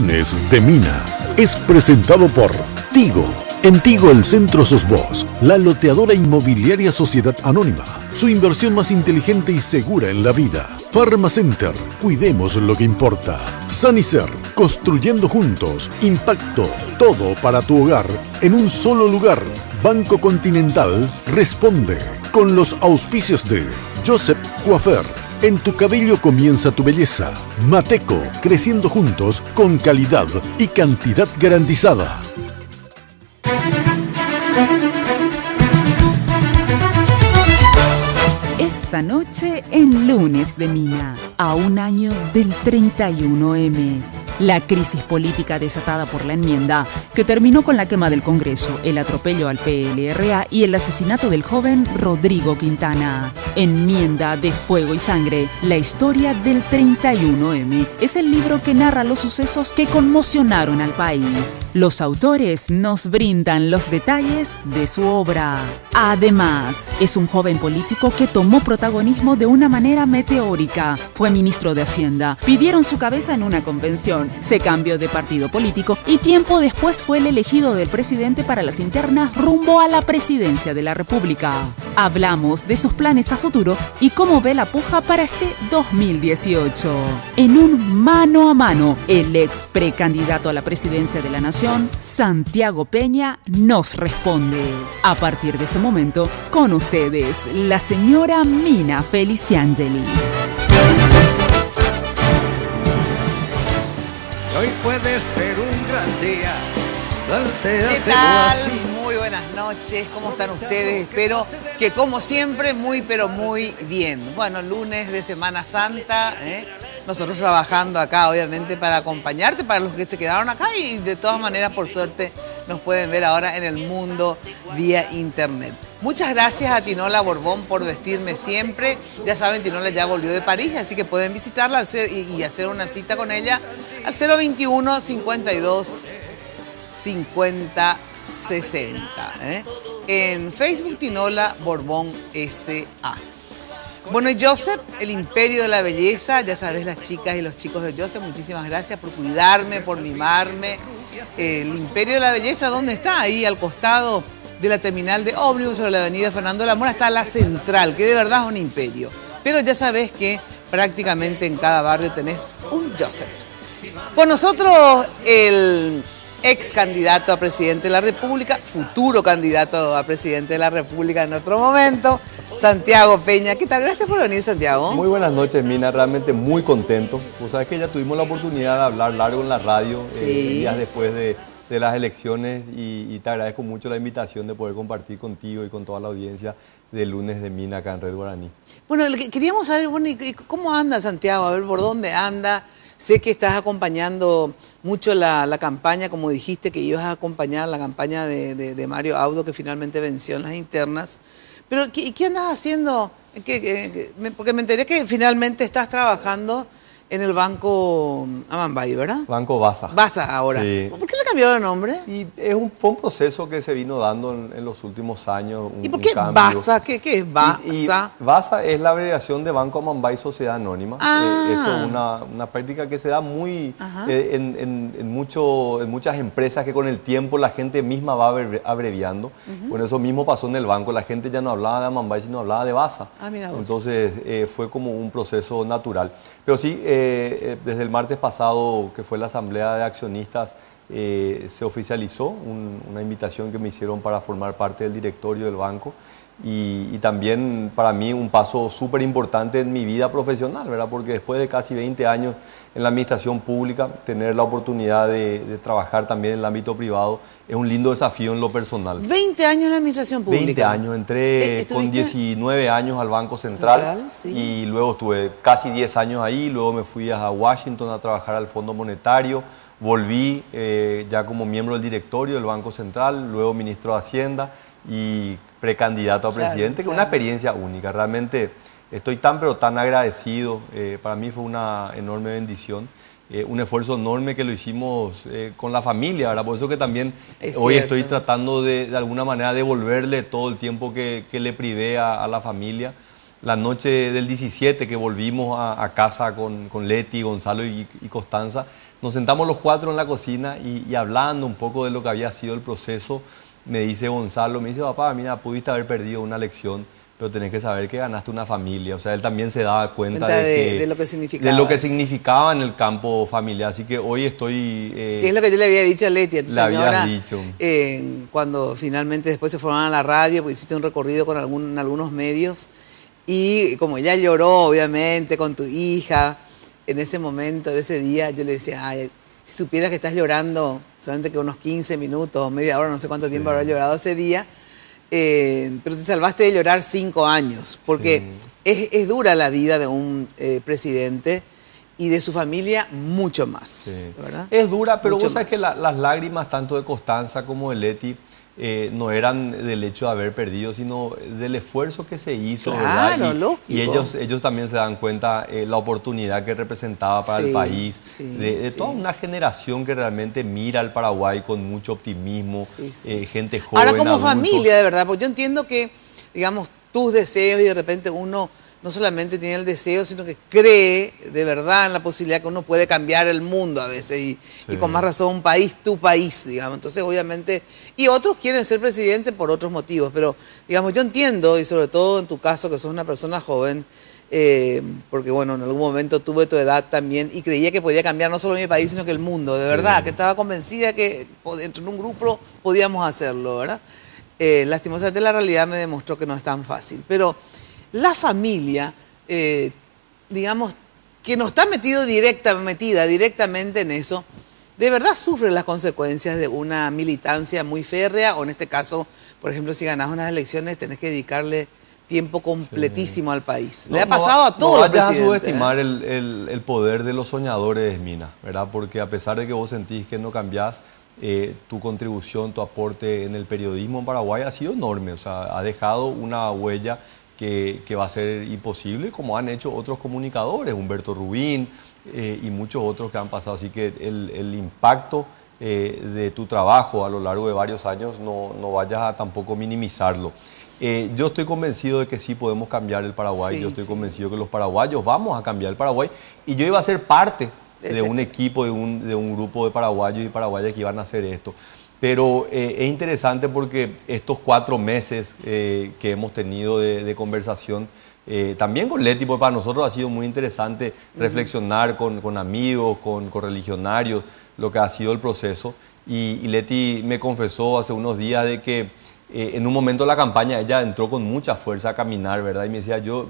Lunes de Mina es presentado por Tigo. En Tigo el centro sos vos, la loteadora inmobiliaria Sociedad Anónima. Su inversión más inteligente y segura en la vida. Pharmacenter, cuidemos lo que importa. Sanicer, construyendo juntos. Impacto, todo para tu hogar en un solo lugar. Banco Continental responde con los auspicios de Joseph Coiffeur. En tu cabello comienza tu belleza. Mateco, creciendo juntos con calidad y cantidad garantizada. Esta noche en Lunes de Mina, a un año del 31M. La crisis política desatada por la enmienda, que terminó con la quema del Congreso, el atropello al PLRA y el asesinato del joven Rodrigo Quintana. Enmienda de Fuego y Sangre, la historia del 31M. Es el libro que narra los sucesos que conmocionaron al país. Los autores nos brindan los detalles de su obra. Además, es un joven político que tomó protagonismo de una manera meteórica. Fue ministro de Hacienda. Pidieron su cabeza en una convención. Se cambió de partido político y tiempo después fue el elegido del presidente para las internas rumbo a la presidencia de la República. Hablamos de sus planes a futuro y cómo ve la puja para este 2018. En un mano a mano, el ex precandidato a la presidencia de la Nación, Santiago Peña, nos responde. A partir de este momento, con ustedes, la señora Mina Feliciangeli. Hoy puede ser un gran día. ¿Qué tal? Muy buenas noches. ¿Cómo están ustedes? Espero que como siempre muy pero muy bien. Bueno, lunes de Semana Santa, nosotros trabajando acá obviamente para acompañarte, para los que se quedaron acá y de todas maneras por suerte nos pueden ver ahora en el mundo vía internet. Muchas gracias a Tinola Borbón por vestirme siempre. Ya saben, Tinola ya volvió de París, así que pueden visitarla y hacer una cita con ella al 021 52 50 60. En Facebook, Tinola Borbón S.A. Bueno, y Joseph, el imperio de la belleza, ya sabes, las chicas y los chicos de Joseph, muchísimas gracias por cuidarme, por mimarme. El imperio de la belleza, ¿dónde está? Ahí al costado de la terminal de ómnibus sobre la avenida Fernando de la Mora está la central, que de verdad es un imperio. Pero ya sabes que prácticamente en cada barrio tenés un Joseph. Con nosotros el ex candidato a presidente de la República, futuro candidato a presidente de la República en otro momento, Santiago Peña. ¿Qué tal? Gracias por venir, Santiago. Muy buenas noches, Mina. Realmente muy contento. Vos sabés que ya tuvimos la oportunidad de hablar largo en la radio, sí, días después de las elecciones y te agradezco mucho la invitación de poder compartir contigo y con toda la audiencia de Lunes de Mina acá en Red Guaraní. Bueno, queríamos saber, bueno, ¿cómo anda Santiago? A ver, ¿por dónde anda? Sé que estás acompañando mucho la campaña, como dijiste que ibas a acompañar la campaña de Mario Audo, que finalmente venció en las internas. Pero, ¿qué andas haciendo? Porque me enteré que finalmente estás trabajando en el Banco Amambay, ¿verdad? Banco Baza. Baza ahora. Sí. ¿Por qué le cambiaron el nombre? Y fue un proceso que se vino dando en los últimos años. ¿Y por qué Baza? ¿Qué es Baza? Baza es la abreviación de Banco Amambay Sociedad Anónima. Esto es una práctica que se da muy en muchas empresas, que con el tiempo la gente misma va abreviando. Bueno, eso mismo pasó en el banco. La gente ya no hablaba de Amambay, sino hablaba de Baza. Mira vos. Entonces fue como un proceso natural. Pero sí, desde el martes pasado, que fue la asamblea de accionistas, se oficializó una invitación que me hicieron para formar parte del directorio del banco y también para mí un paso súper importante en mi vida profesional, ¿verdad? Porque después de casi 20 años en la administración pública, tener la oportunidad de trabajar también en el ámbito privado es un lindo desafío en lo personal. 20 años en la administración pública. 20 años, entré con 19 años al Banco Central sí, y luego estuve casi 10 años ahí, luego me fui a Washington a trabajar al Fondo Monetario, volví ya como miembro del directorio del Banco Central, luego ministro de Hacienda y precandidato a presidente, que es una experiencia única. Realmente estoy pero tan agradecido, para mí fue una enorme bendición. Un esfuerzo enorme que lo hicimos con la familia, ¿verdad? Por eso que también hoy estoy tratando de alguna manera devolverle todo el tiempo que le privé a la familia. la noche del 17 que volvimos a casa con Leti, Gonzalo y Constanza, nos sentamos los cuatro en la cocina y hablando un poco de lo que había sido el proceso, me dice Gonzalo, me dice, papá, mira, pudiste haber perdido una elección, pero tenés que saber que ganaste una familia. O sea, él también se daba cuenta de lo que significaba. De lo que significaba en el campo familiar. Así que hoy estoy... ¿Qué es lo que yo le había dicho a Leti, a tu señora? Dicho. Cuando finalmente después se fueron a la radio, porque hiciste un recorrido con algunos medios. Y como ella lloró, obviamente, con tu hija, en ese momento, en ese día, yo le decía, ay, si supieras que estás llorando, solamente que unos 15 minutos, media hora, no sé cuánto tiempo habrá llorado ese día, pero te salvaste de llorar 5 años, porque es dura la vida de un presidente y de su familia mucho más, ¿verdad? Es dura, pero mucho vos sabés que las lágrimas tanto de Constanza como de Leti no eran del hecho de haber perdido, sino del esfuerzo que se hizo, claro, ¿verdad? lógico. Y ellos también se dan cuenta la oportunidad que representaba para el país, de toda una generación que realmente mira al Paraguay con mucho optimismo, gente joven, ahora como adultos. familia, de verdad, porque yo entiendo que, digamos, tus deseos y de repente uno no solamente tiene el deseo, sino que cree de verdad en la posibilidad que uno puede cambiar el mundo a veces y con más razón un país, tu país, digamos. Entonces, obviamente, y otros quieren ser presidente por otros motivos, pero, digamos, yo entiendo, y sobre todo en tu caso, que sos una persona joven, porque, bueno, en algún momento tuve tu edad también y creía que podía cambiar no solo mi país, sino que el mundo, de verdad, que estaba convencida que dentro de un grupo podíamos hacerlo, ¿verdad? Lastimosamente la realidad me demostró que no es tan fácil, pero la familia, digamos, que no está metida directamente en eso, de verdad sufre las consecuencias de una militancia muy férrea, o en este caso, por ejemplo, si ganás unas elecciones, tenés que dedicarle tiempo completísimo al país. Le ha pasado a todos los presidentes. No vayas a subestimar el poder de los soñadores, Mina, ¿verdad? Porque a pesar de que vos sentís que no cambiás, tu contribución, tu aporte en el periodismo en Paraguay ha sido enorme, o sea, ha dejado una huella que va a ser imposible, como han hecho otros comunicadores, Humberto Rubín y muchos otros que han pasado. Así que el impacto de tu trabajo a lo largo de varios años no vayas a tampoco minimizarlo. Yo estoy convencido de que sí podemos cambiar el Paraguay, yo estoy convencido que los paraguayos vamos a cambiar el Paraguay, y yo iba a ser parte de un equipo, de un grupo de paraguayos y paraguayas que iban a hacer esto. Pero es interesante porque estos 4 meses que hemos tenido de conversación, también con Leti, porque para nosotros ha sido muy interesante reflexionar con amigos, con correligionarios, lo que ha sido el proceso. Y Leti me confesó hace unos días de que en un momento de la campaña ella entró con mucha fuerza a caminar, ¿verdad? Y me decía, yo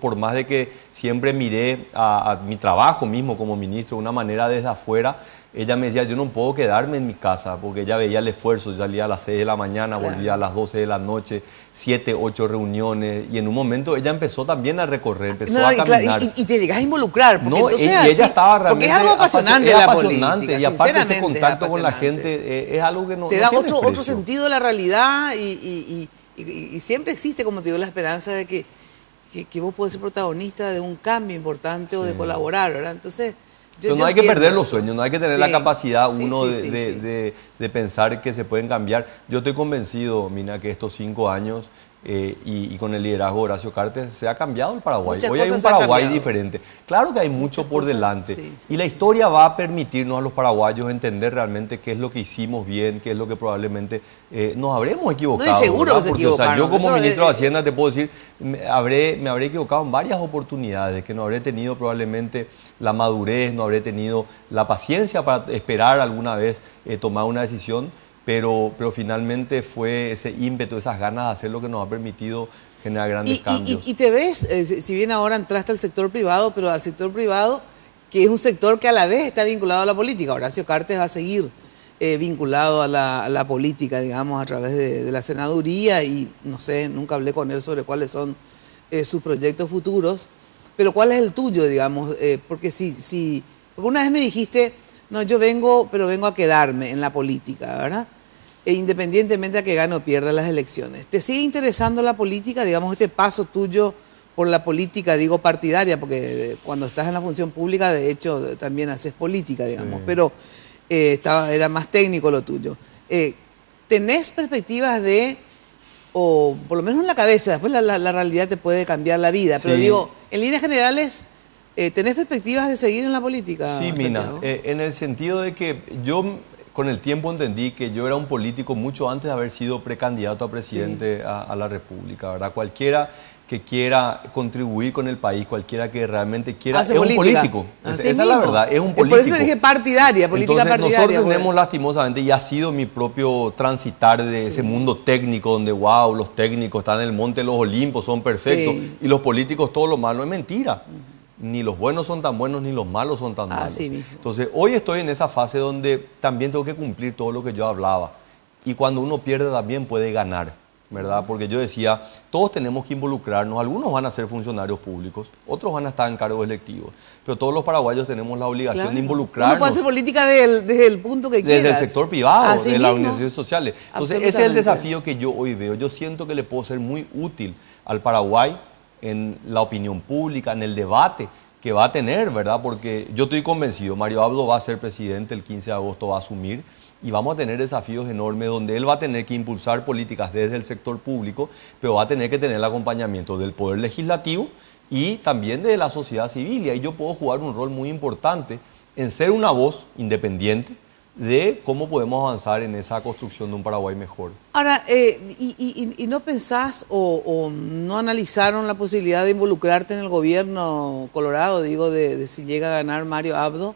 por más de que siempre miré a mi trabajo mismo como ministro de una manera desde afuera, ella me decía, yo no puedo quedarme en mi casa, porque ella veía el esfuerzo, yo salía a las 6 de la mañana, volvía a las 12 de la noche, 7, 8 reuniones, y en un momento ella empezó también a recorrer, empezó a caminar. Y te llegas a involucrar, porque entonces y ella estaba realmente... Porque es algo apasionante la política, y aparte ese contacto con la gente es algo que no te da no tiene otro sentido de la realidad y siempre existe, como te digo, la esperanza de que vos podés ser protagonista de un cambio importante o de colaborar, ¿verdad? Entonces... Pero no hay que perder los sueños, no hay que tener la capacidad de pensar que se pueden cambiar. Yo estoy convencido, Mina, que estos 5 años y con el liderazgo de Horacio Cartes se ha cambiado el Paraguay. Hoy hay un Paraguay diferente. Claro que hay mucho por delante y la historia va a permitirnos a los paraguayos entender realmente qué es lo que hicimos bien, qué es lo que probablemente nos habremos equivocado. No, seguro que se equivocaron. O sea, yo como ministro de Hacienda te puedo decir, me habré equivocado en varias oportunidades, que no habré tenido probablemente la madurez, no habré tenido la paciencia para esperar alguna vez tomar una decisión. Pero finalmente fue ese ímpetu, esas ganas de hacer lo que nos ha permitido generar grandes cambios. Y te ves, si bien ahora entraste al sector privado, pero al sector privado, que es un sector que a la vez está vinculado a la política. Horacio Cartes va a seguir vinculado a la política, digamos, a través de la senaduría, y no sé, nunca hablé con él sobre cuáles son sus proyectos futuros, pero ¿cuál es el tuyo, digamos? Porque porque una vez me dijiste, no, yo vengo a quedarme en la política, ¿verdad? Independientemente a que gane o pierda las elecciones. ¿Te sigue interesando la política, digamos, este paso tuyo por la política, digo partidaria, porque cuando estás en la función pública, de hecho, también haces política, digamos, pero era más técnico lo tuyo. ¿Tenés perspectivas de o por lo menos en la cabeza, después la realidad te puede cambiar la vida. Pero Sí. digo, en líneas generales, ¿tenés perspectivas de seguir en la política? Sí, Mina, Santiago? en el sentido de que yo con el tiempo entendí que yo era un político mucho antes de haber sido precandidato a presidente a la República, ¿verdad? Cualquiera que quiera contribuir con el país, cualquiera que realmente quiera, Hace es un política. político. Así Esa es la mismo. verdad, es un Por político. eso dije partidaria, política Entonces, partidaria. nosotros pues. tenemos lastimosamente, y ha sido mi propio transitar de ese mundo técnico donde, wow, los técnicos están en el monte de los Olimpos, son perfectos, Sí. y los políticos todo lo malo es mentira. Ni los buenos son tan buenos, ni los malos son tan malos. Así mismo. Entonces, hoy estoy en esa fase donde también tengo que cumplir todo lo que yo hablaba. Y cuando uno pierde también puede ganar, ¿verdad? Porque yo decía, todos tenemos que involucrarnos. Algunos van a ser funcionarios públicos, otros van a estar en cargos electivos. Pero todos los paraguayos tenemos la obligación Claro. de involucrarnos. Uno puede hacer política desde el punto que quieras. Desde el sector privado, Así de las mismo. organizaciones sociales. Entonces, ese es el Absolutamente. desafío que yo hoy veo. Yo siento que le puedo ser muy útil al Paraguay en la opinión pública, en el debate que va a tener, ¿verdad? Porque yo estoy convencido, Mario Abdo va a ser presidente, el 15 de agosto va a asumir, y vamos a tener desafíos enormes donde él va a tener que impulsar políticas desde el sector público, pero va a tener que tener el acompañamiento del Poder Legislativo y también de la sociedad civil. Y ahí yo puedo jugar un rol muy importante en ser una voz independiente de cómo podemos avanzar en esa construcción de un Paraguay mejor. Ahora, ¿y no pensás o no analizaron la posibilidad de involucrarte en el gobierno colorado, digo, de si llega a ganar Mario Abdo,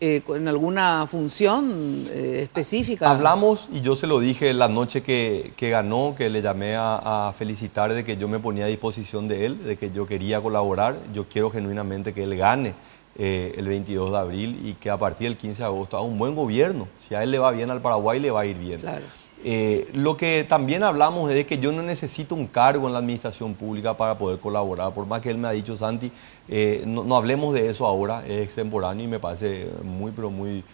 en alguna función específica? Hablamos, y yo se lo dije la noche que ganó, que le llamé a felicitar de que yo me ponía a disposición de él, de que yo quería colaborar. Yo quiero genuinamente que él gane el 22 de abril y que a partir del 15 de agosto haga un buen gobierno. Si a él le va bien al Paraguay, le va a ir bien. Claro. Lo que también hablamos es de que yo no necesito un cargo en la administración pública para poder colaborar. Por más que él me ha dicho, Santi, no hablemos de eso ahora, es extemporáneo y me parece muy, pero muy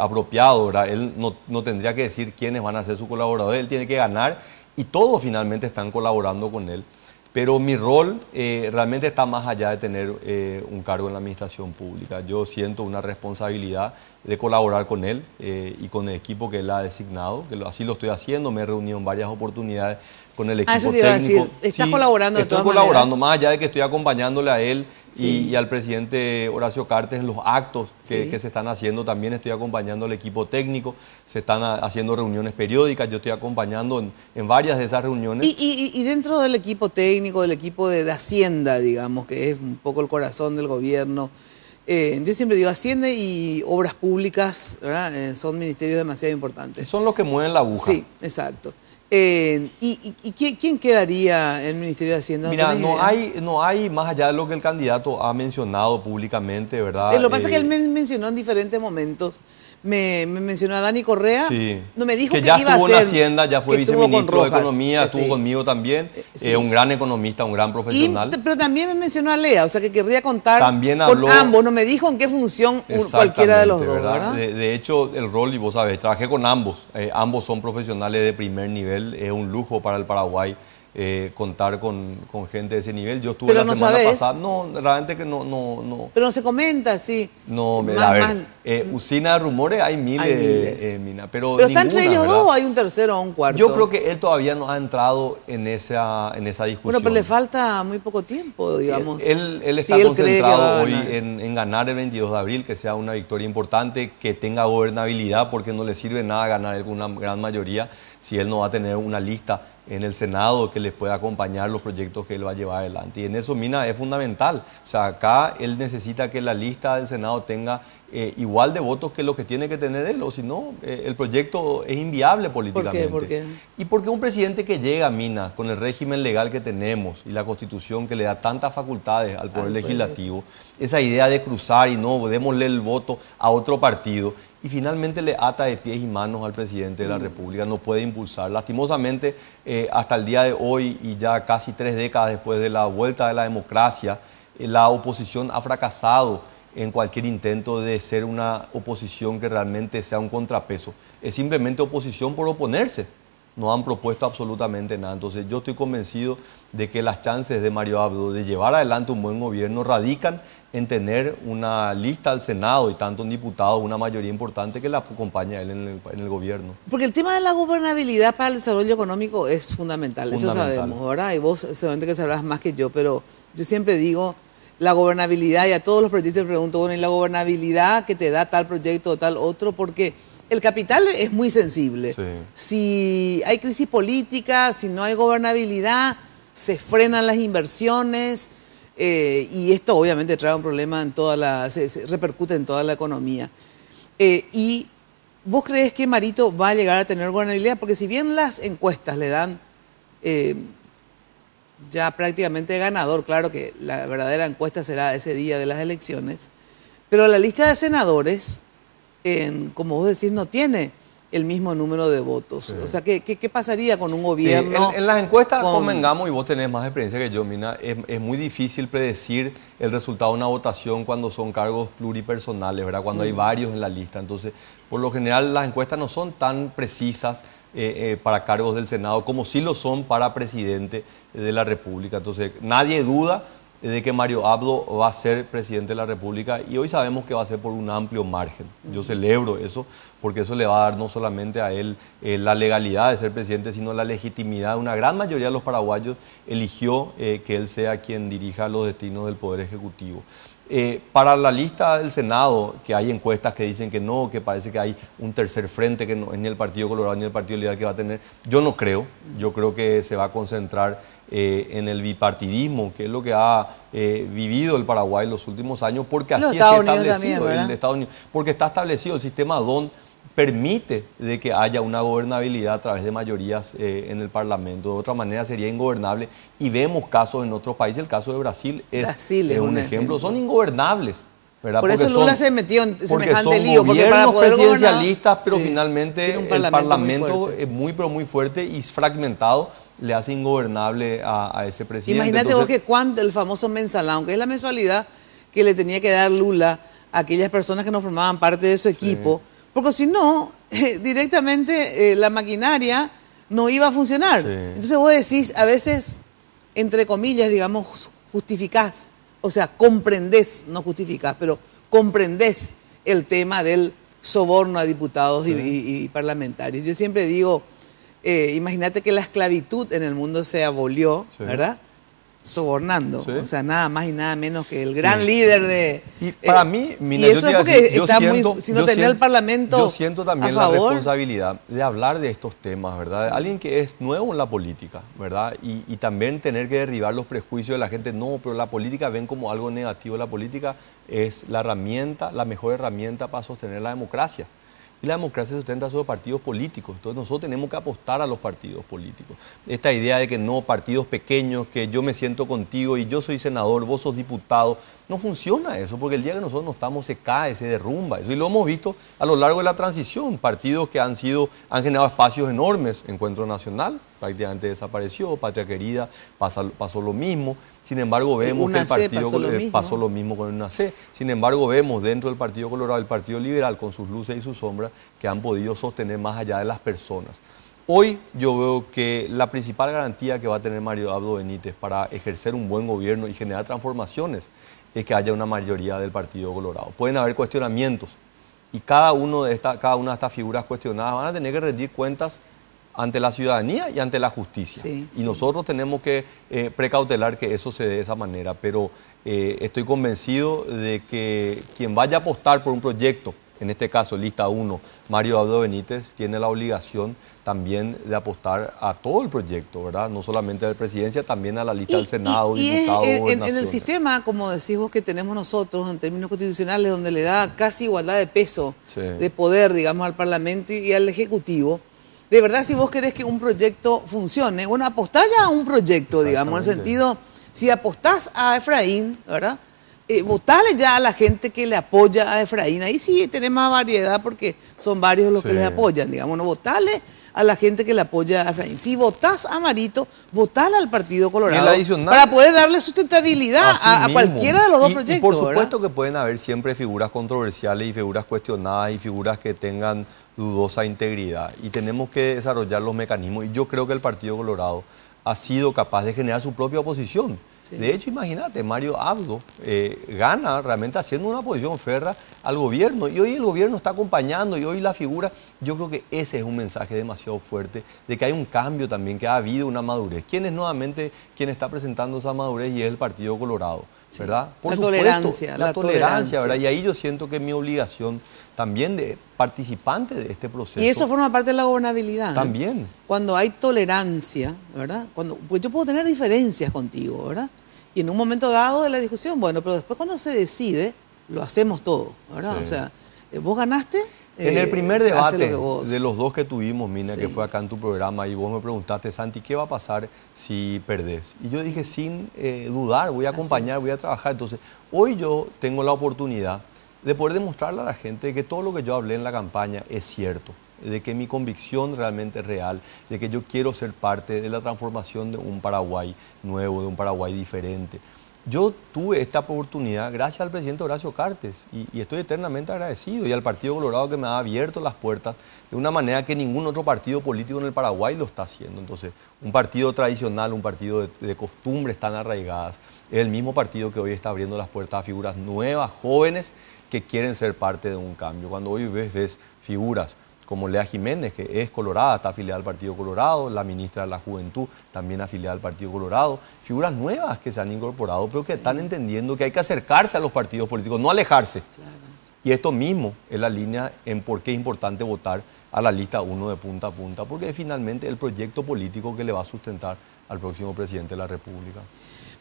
apropiado, ¿verdad? Él no tendría que decir quiénes van a ser sus colaboradores, él tiene que ganar y todos finalmente están colaborando con él. Pero mi rol realmente está más allá de tener un cargo en la administración pública. Yo siento una responsabilidad de colaborar con él y con el equipo que él ha designado, que así lo estoy haciendo. Me he reunido en varias oportunidades con el equipo eso te iba a técnico. decir. ¿Estás colaborando de todas Estoy colaborando, maneras? más allá de que estoy acompañándole a él Sí. y al presidente Horacio Cartes en los actos Sí. que se están haciendo. También estoy acompañando al equipo técnico. Se están haciendo reuniones periódicas. Yo estoy acompañando en varias de esas reuniones. Y dentro del equipo técnico, del equipo de Hacienda, digamos, que es un poco el corazón del gobierno, yo siempre digo, Hacienda y Obras Públicas, ¿verdad? Son ministerios demasiado importantes. Son los que mueven la aguja. Sí, exacto. ¿Quién quedaría en el Ministerio de Hacienda? Mira, tenés idea? no hay más allá de lo que el candidato ha mencionado públicamente, ¿verdad? Lo que pasa es que él me mencionó en diferentes momentos. Me mencionó a Dani Correa. Sí. No me dijo que que ya iba a estuvo en ser. Hacienda, ya fue que estuvo con viceministro de Rojas, Economía, estuvo sí. conmigo también. Sí. Un gran economista, un gran profesional. Pero también me mencionó a Lea, o sea que querría contar También con habló- ambos. No me dijo en qué función cualquiera de los dos, ¿verdad? De hecho, el rol, y vos sabés, trabajé con ambos. Ambos son profesionales de primer nivel. Es un lujo para el Paraguay contar con gente de ese nivel. Yo estuve Pero la no semana sabés. pasada. No, realmente que no. Pero no se comenta, sí. No, Más- a ver, más- usina de rumores hay miles, Hay miles. Mina, pero ¿Está entre ninguna, ellos ¿verdad? dos o hay un tercero o un cuarto? Yo creo que él todavía no ha entrado en esa discusión. Bueno, pero le falta muy poco tiempo, digamos. Él Si está cree que concentrado va a hoy ganar. en ganar el 22 de abril, que sea una victoria importante, que tenga gobernabilidad, porque no le sirve nada ganar él con una gran mayoría si él no va a tener una lista en el Senado que les pueda acompañar los proyectos que él va a llevar adelante. Y en eso, Mina, es fundamental. O sea, acá él necesita que la lista del Senado tenga igual de votos que los que tiene que tener él, o si no, el proyecto es inviable políticamente. ¿Por qué? Y porque un presidente que llega, Mina, con el régimen legal que tenemos y la Constitución que le da tantas facultades al Poder Legislativo, esa idea de cruzar y no, démosle el voto a otro partido, y finalmente le ata de pies y manos al presidente de la República, no puede impulsar. Lastimosamente, hasta el día de hoy y ya casi 3 décadas después de la vuelta de la democracia, la oposición ha fracasado en cualquier intento de ser una oposición que realmente sea un contrapeso. Es simplemente oposición por oponerse, no han propuesto absolutamente nada. Entonces yo estoy convencido de que las chances de Mario Abdo de llevar adelante un buen gobierno radican en tener una lista al Senado y tanto un diputado, una mayoría importante que la acompaña a él en el gobierno. Porque el tema de la gobernabilidad para el desarrollo económico es fundamental, eso sabemos, ¿verdad? Y vos seguramente que sabrás más que yo, pero yo siempre digo, la gobernabilidad, y a todos los proyectos les pregunto, bueno, ¿y la gobernabilidad que te da tal proyecto o tal otro? Porque el capital es muy sensible. Sí. Si hay crisis política, si no hay gobernabilidad, se frenan las inversiones, y esto obviamente trae un problema en se repercute en toda la economía. ¿Y vos crees que Marito va a llegar a tener gobernabilidad? Porque si bien las encuestas le dan ya prácticamente ganador, claro que la verdadera encuesta será ese día de las elecciones, pero la lista de senadores, como vos decís, no tiene el mismo número de votos. Sí. O sea, ¿qué pasaría con un gobierno? Sí, en las encuestas, convengamos, y vos tenés más experiencia que yo, Mina, es muy difícil predecir el resultado de una votación cuando son cargos pluripersonales, ¿verdad? Cuando hay varios en la lista. Entonces, por lo general, las encuestas no son tan precisas para cargos del Senado como sí lo son para presidente de la República. Entonces, nadie duda de que Mario Abdo va a ser presidente de la República y hoy sabemos que va a ser por un amplio margen. Yo celebro eso porque eso le va a dar no solamente a él la legalidad de ser presidente, sino la legitimidad. Una gran mayoría de los paraguayos eligió que él sea quien dirija los destinos del Poder Ejecutivo. Para la lista del Senado, que hay encuestas que dicen que no, que parece que hay un tercer frente que no es ni el Partido Colorado ni el Partido Liberal que va a tener, yo no creo. Yo creo que se va a concentrar en el bipartidismo, que es lo que ha vivido el Paraguay en los últimos años, porque así está establecido el Estados Unidos, porque está establecido el sistema DON, permite de que haya una gobernabilidad a través de mayorías en el Parlamento. De otra manera sería ingobernable y vemos casos en otros países. El caso de Brasil es un ejemplo. Son ingobernables, ¿verdad? Por eso Lula se metió en semejante lío. Porque para poder presidencialistas, pero finalmente el Parlamento es muy fuerte y fragmentado, le hace ingobernable a ese presidente. Imagínate vos que cuánto el famoso mensalón, que es la mensualidad que le tenía que dar Lula a aquellas personas que no formaban parte de su equipo, porque si no, directamente la maquinaria no iba a funcionar. Sí. Entonces vos decís, a veces, entre comillas, digamos, justificás, o sea, comprendés, no justificás, pero comprendés el tema del soborno a diputados y parlamentarios. Yo siempre digo, imagínate que la esclavitud en el mundo se abolió, ¿verdad? Sobornando, o sea, nada más y nada menos que el gran líder de... Y para mí, y eso es porque está muy... Si no tenía el Parlamento yo siento también la responsabilidad de hablar de estos temas, ¿verdad? Sí. Alguien que es nuevo en la política, ¿verdad? Y también tener que derribar los prejuicios de la gente. No, pero la política ven como algo negativo. La política es la herramienta, la mejor herramienta para sostener la democracia. Y la democracia se sustenta sobre partidos políticos. Entonces nosotros tenemos que apostar a los partidos políticos. Esta idea de que no, partidos pequeños, que yo me siento contigo y yo soy senador, vos sos diputado, no funciona eso, porque el día que nosotros no estamos se cae, se derrumba. Eso, y lo hemos visto a lo largo de la transición. Partidos que han generado espacios enormes. Encuentro Nacional prácticamente desapareció, Patria Querida pasó lo mismo. Sin embargo, vemos que el partido pasó lo mismo con el UNAC. Sin embargo, vemos dentro del Partido Colorado, el Partido Liberal, con sus luces y sus sombras, que han podido sostener más allá de las personas. Hoy yo veo que la principal garantía que va a tener Mario Abdo Benítez para ejercer un buen gobierno y generar transformaciones es que haya una mayoría del Partido Colorado. Pueden haber cuestionamientos y cada una de estas figuras cuestionadas van a tener que rendir cuentas ante la ciudadanía y ante la justicia. Y nosotros tenemos que precautelar que eso se dé de esa manera, pero estoy convencido de que quien vaya a apostar por un proyecto, en este caso lista 1, Mario Abdo Benítez, tiene la obligación también de apostar a todo el proyecto, ¿verdad? No solamente a la presidencia, también a la lista del Senado, diputados, en el sistema, como decís vos, que tenemos nosotros en términos constitucionales, donde le da casi igualdad de peso, de poder, digamos, al Parlamento y al Ejecutivo. De verdad, si vos querés que un proyecto funcione, bueno, apostá ya a un proyecto, digamos, en el sentido, si apostás a Efraín, ¿verdad? Votale ya a la gente que le apoya a Efraín. Ahí sí tenés más variedad porque son varios los que les apoyan, digamos. No, votale a la gente que le apoya a Efraín. Si votás a Marito, votala al Partido Colorado adicional, para poder darle sustentabilidad a cualquiera de los dos proyectos. Y por supuesto, ¿verdad?, que pueden haber siempre figuras controversiales y figuras cuestionadas y figuras que tengan dudosa integridad. Y tenemos que desarrollar los mecanismos. Y yo creo que el Partido Colorado ha sido capaz de generar su propia oposición. Sí. De hecho, imagínate, Mario Abdo gana realmente haciendo una oposición férrea al gobierno, y hoy el gobierno está acompañando, y hoy la figura, yo creo que ese es un mensaje demasiado fuerte de que hay un cambio también, que ha habido una madurez. ¿Quién es nuevamente quien está presentando esa madurez? Y es el Partido Colorado, ¿verdad? Por supuesto, la tolerancia, ¿verdad? Y ahí yo siento que mi obligación también de participante de este proceso. Y eso forma parte de la gobernabilidad. También. Cuando hay tolerancia, ¿verdad? Pues yo puedo tener diferencias contigo, ¿verdad? Y en un momento dado de la discusión, bueno, pero después cuando se decide, lo hacemos todo, ¿verdad? Sí. O sea, vos ganaste. En el primer debate de los dos que tuvimos, Mina, sí, que fue acá en tu programa, y vos me preguntaste, Santi, ¿qué va a pasar si perdés? Y yo dije, sin dudar, voy a acompañar, voy a trabajar. Entonces, hoy yo tengo la oportunidad de poder demostrarle a la gente que todo lo que yo hablé en la campaña es cierto, de que mi convicción realmente es real, de que yo quiero ser parte de la transformación de un Paraguay nuevo, de un Paraguay diferente. Yo tuve esta oportunidad gracias al presidente Horacio Cartes y estoy eternamente agradecido, y al Partido Colorado, que me ha abierto las puertas de una manera que ningún otro partido político en el Paraguay lo está haciendo. Entonces, un partido tradicional, un partido de costumbres tan arraigadas, es el mismo partido que hoy está abriendo las puertas a figuras nuevas, jóvenes, que quieren ser parte de un cambio. Cuando hoy ves figuras como Lea Jiménez, que es colorada, está afiliada al Partido Colorado, la ministra de la Juventud, también afiliada al Partido Colorado, figuras nuevas que se han incorporado, pero que están entendiendo que hay que acercarse a los partidos políticos, no alejarse. Claro. Y esto mismo es la línea en por qué es importante votar a la lista 1 de punta a punta, porque es finalmente el proyecto político que le va a sustentar al próximo presidente de la República.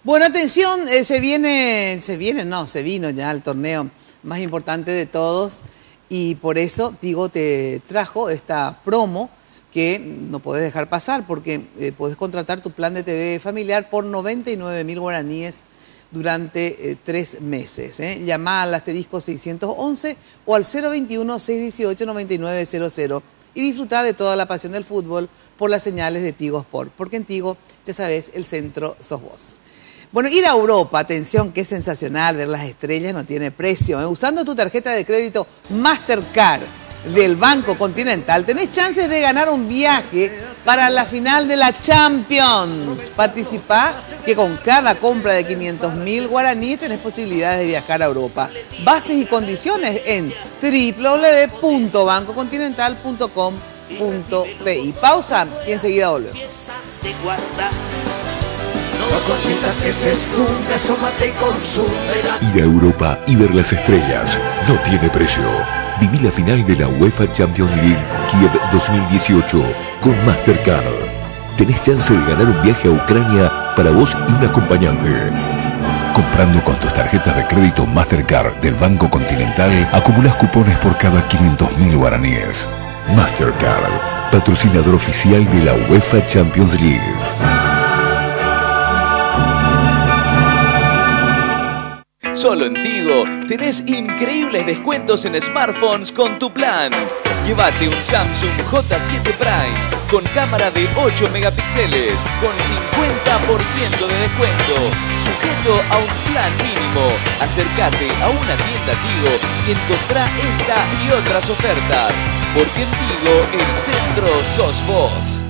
Bueno, atención, se vino ya el torneo más importante de todos, y por eso Tigo te trajo esta promo que no podés dejar pasar, porque podés contratar tu plan de TV familiar por 99.000 guaraníes durante 3 meses. Llama al asterisco 611 o al 021-618-9900 y disfruta de toda la pasión del fútbol por las señales de Tigo Sport, porque en Tigo, ya sabes, el centro sos vos. Bueno, ir a Europa, atención, qué sensacional, ver las estrellas no tiene precio. Usando tu tarjeta de crédito Mastercard del Banco Continental, tenés chances de ganar un viaje para la final de la Champions. Participá, que con cada compra de 500.000 guaraníes tenés posibilidades de viajar a Europa. Bases y condiciones en www.bancocontinental.com.pi. Pausa y enseguida volvemos. No consientas que se esfume, asómate y consume. Ir a Europa y ver las estrellas no tiene precio. Viví la final de la UEFA Champions League Kiev 2018 con Mastercard. Tenés chance de ganar un viaje a Ucrania para vos y un acompañante. Comprando con tus tarjetas de crédito Mastercard del Banco Continental, acumulas cupones por cada 500.000 guaraníes. Mastercard, patrocinador oficial de la UEFA Champions League. Solo en Tigo tenés increíbles descuentos en smartphones con tu plan. Llévate un Samsung J7 Prime con cámara de 8 megapíxeles con 50% de descuento, sujeto a un plan mínimo. Acércate a una tienda Tigo y encontrá esta y otras ofertas, porque en Tigo el centro sos vos.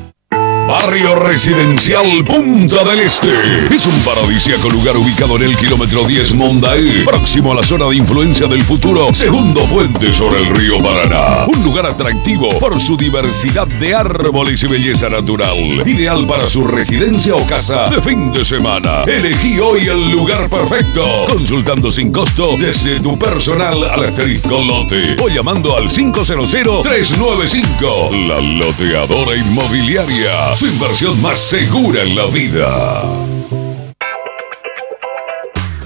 Barrio Residencial Punta del Este. Es un paradisíaco lugar ubicado en el kilómetro 10 Mondaí, próximo a la zona de influencia del futuro segundo puente sobre el río Paraná. Un lugar atractivo por su diversidad de árboles y belleza natural. Ideal para su residencia o casa de fin de semana. Elegí hoy el lugar perfecto, consultando sin costo desde tu personal al asterisco lote o llamando al 500-395. La Loteadora Inmobiliaria. Su inversión más segura en la vida.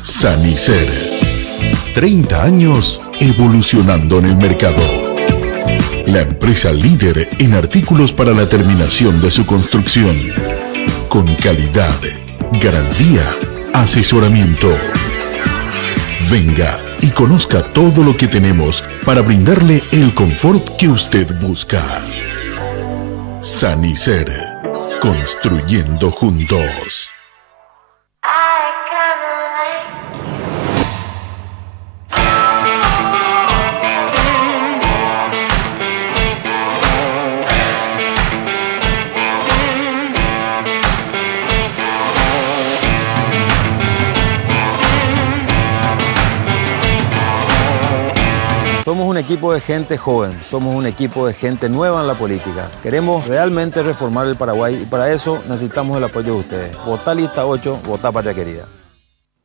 Sanicer. 30 años evolucionando en el mercado. La empresa líder en artículos para la terminación de su construcción. Con calidad, garantía, asesoramiento. Venga y conozca todo lo que tenemos para brindarle el confort que usted busca. Sanicer, construyendo juntos. Somos un equipo de gente joven, somos un equipo de gente nueva en la política. Queremos realmente reformar el Paraguay y para eso necesitamos el apoyo de ustedes. Votá lista 8, votá Patria Querida.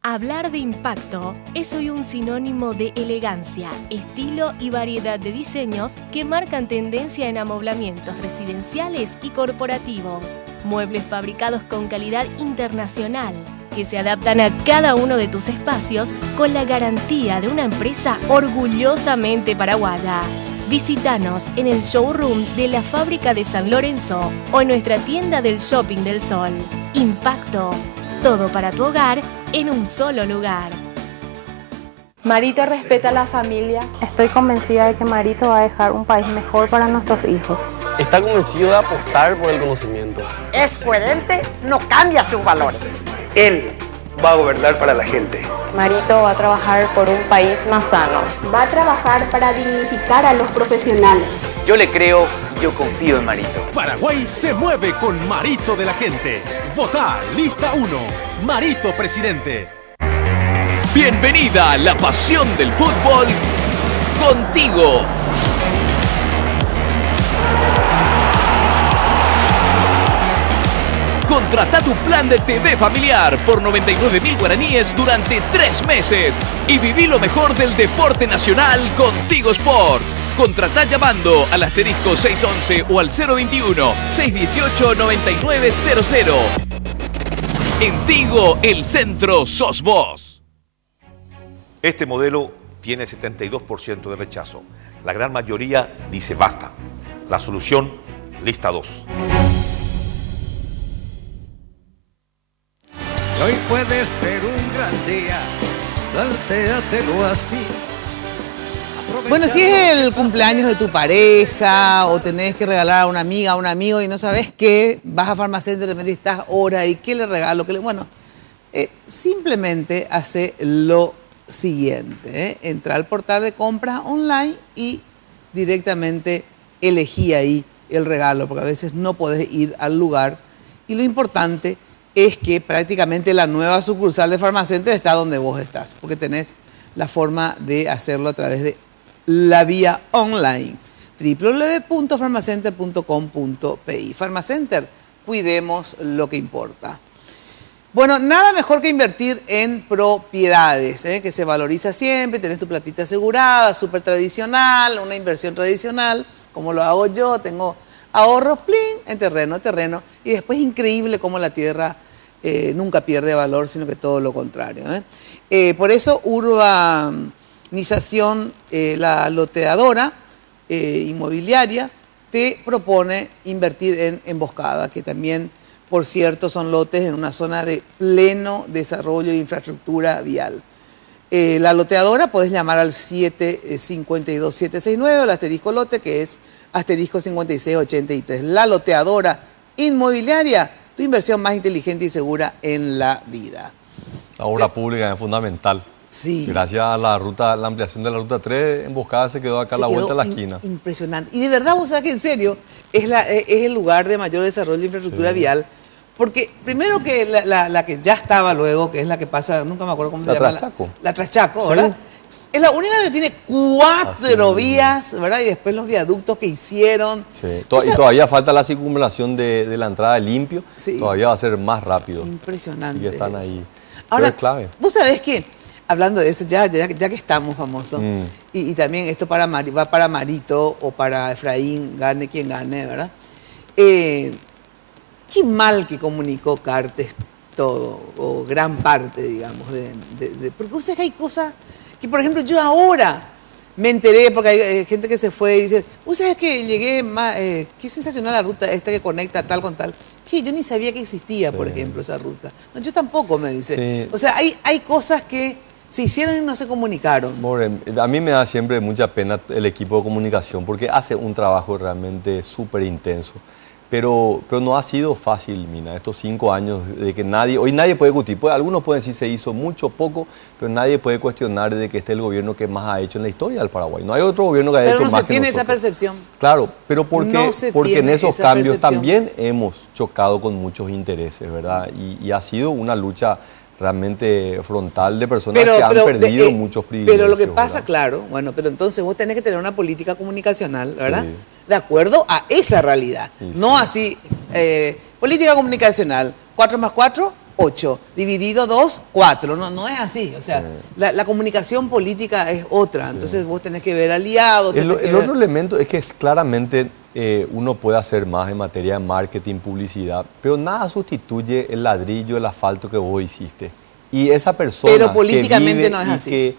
Hablar de impacto es hoy un sinónimo de elegancia, estilo y variedad de diseños que marcan tendencia en amoblamientos residenciales y corporativos. Muebles fabricados con calidad internacional, que se adaptan a cada uno de tus espacios con la garantía de una empresa orgullosamente paraguaya. Visítanos en el showroom de la Fábrica de San Lorenzo o en nuestra tienda del Shopping del Sol. Impacto, todo para tu hogar en un solo lugar. Marito respeta a la familia. Estoy convencida de que Marito va a dejar un país mejor para nuestros hijos. Está convencido de apostar por el conocimiento. Es coherente, no cambia sus valores. Él va a gobernar para la gente. Marito va a trabajar por un país más sano. Va a trabajar para dignificar a los profesionales. Yo le creo y yo confío en Marito. Paraguay se mueve con Marito de la gente. Votá lista 1, Marito presidente. Bienvenida a la pasión del fútbol contigo. Contrata tu plan de TV familiar por 99.000 guaraníes durante 3 meses y viví lo mejor del deporte nacional con Tigo Sports. Contratá llamando al asterisco 611 o al 021-618-9900. En Tigo, el centro sos vos. Este modelo tiene 72% de rechazo. La gran mayoría dice basta. La solución, lista 2. Hoy puede ser un gran día, plantéatelo así. Bueno, si es el cumpleaños de tu pareja o tenés que regalar a una amiga, a un amigo y no sabes qué, vas a Farmacenter, de repente estás horas y qué le regalo, bueno, simplemente hace lo siguiente, entra al portal de compras online y directamente elegí ahí el regalo, porque a veces no podés ir al lugar y lo importante es que prácticamente la nueva sucursal de Farmacenter está donde vos estás, porque tenés la forma de hacerlo a través de la vía online, www.farmacenter.com.pi. Farmacenter, cuidemos lo que importa. Bueno, nada mejor que invertir en propiedades, que se valoriza siempre, tenés tu platita asegurada, súper tradicional, una inversión tradicional, como lo hago yo, tengo ahorros, plin, en terreno, y después increíble cómo la tierra nunca pierde valor, sino que todo lo contrario. Por eso Urbanización, la loteadora inmobiliaria, te propone invertir en Emboscada, que también, por cierto, son lotes en una zona de pleno desarrollo de infraestructura vial. La loteadora podés llamar al 752-769 o el asterisco lote, que es asterisco 5683. La loteadora inmobiliaria, tu inversión más inteligente y segura en la vida. La obra pública es fundamental. Sí. Gracias a la ampliación de la ruta 3, Emboscada se quedó acá a la vuelta de la esquina. Impresionante. Y de verdad, vos sabés que en serio, es el lugar de mayor desarrollo de infraestructura vial. Porque primero que la que ya estaba luego, que es la que pasa, nunca me acuerdo cómo se llama. La Traschaco, ¿verdad? Es la única que tiene 4 vías, ¿verdad? Y después los viaductos que hicieron. Sí. Y todavía falta la circunvalación de la entrada de Limpio. Sí. Todavía va a ser más rápido. Impresionante. Y están ahí. Ahora, es clave. Vos sabés que, hablando de eso, ya que estamos famosos, y también esto va para Marito o para Efraín, gane quien gane, ¿verdad? Qué mal que comunicó Cartes todo, o gran parte, digamos, porque vos sabés que hay cosas que, por ejemplo, yo ahora me enteré, porque hay gente que se fue y dice, vos sabés que llegué más, qué sensacional la ruta esta que conecta tal con tal, que yo ni sabía que existía, por ejemplo, esa ruta. No, yo tampoco, me dice. Sí. O sea, hay cosas que se hicieron y no se comunicaron. More, a mí me da siempre mucha pena el equipo de comunicación, porque hace un trabajo realmente súper intenso. Pero no ha sido fácil, Mina, estos 5 años de que hoy nadie puede discutir. Algunos pueden decir se hizo mucho, poco, pero nadie puede cuestionar de que este es el gobierno que más ha hecho en la historia del Paraguay. No hay otro gobierno que haya hecho más que nosotros. Pero no se tiene esa percepción. Claro, pero porque en esos cambios percepción. También hemos chocado con muchos intereses, ¿verdad? Y ha sido una lucha realmente frontal de personas que han perdido muchos privilegios. Pero lo que pasa, ¿verdad? claro, bueno, pero entonces vos tenés que tener una política comunicacional, ¿verdad? Sí. De acuerdo a esa realidad. Sí, no así, política comunicacional, 4 más 4, 8, dividido 2, 4. No es así. O sea, la comunicación política es otra. Entonces vos tenés que ver aliados. El otro elemento es que claramente uno puede hacer más en materia de marketing, publicidad, pero nada sustituye el ladrillo, el asfalto que vos hiciste. Y esa persona pero políticamente que vive no es así. Que,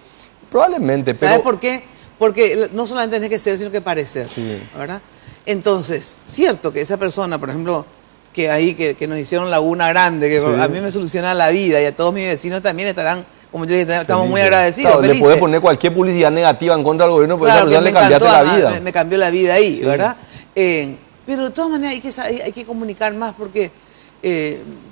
probablemente, pero... ¿Sabes por qué? Porque no solamente tenés que ser, sino que parecer, sí. ¿Verdad? Entonces, cierto que esa persona, por ejemplo, que nos hicieron Laguna Grande, que sí. A mí me soluciona la vida y a todos mis vecinos también estarán, como yo dije, estamos muy agradecidos, claro, le puede poner cualquier publicidad negativa en contra del gobierno, pero claro, le cambiaste la vida. Me cambió la vida ahí, sí. ¿Verdad? Pero de todas maneras hay que comunicar más porque,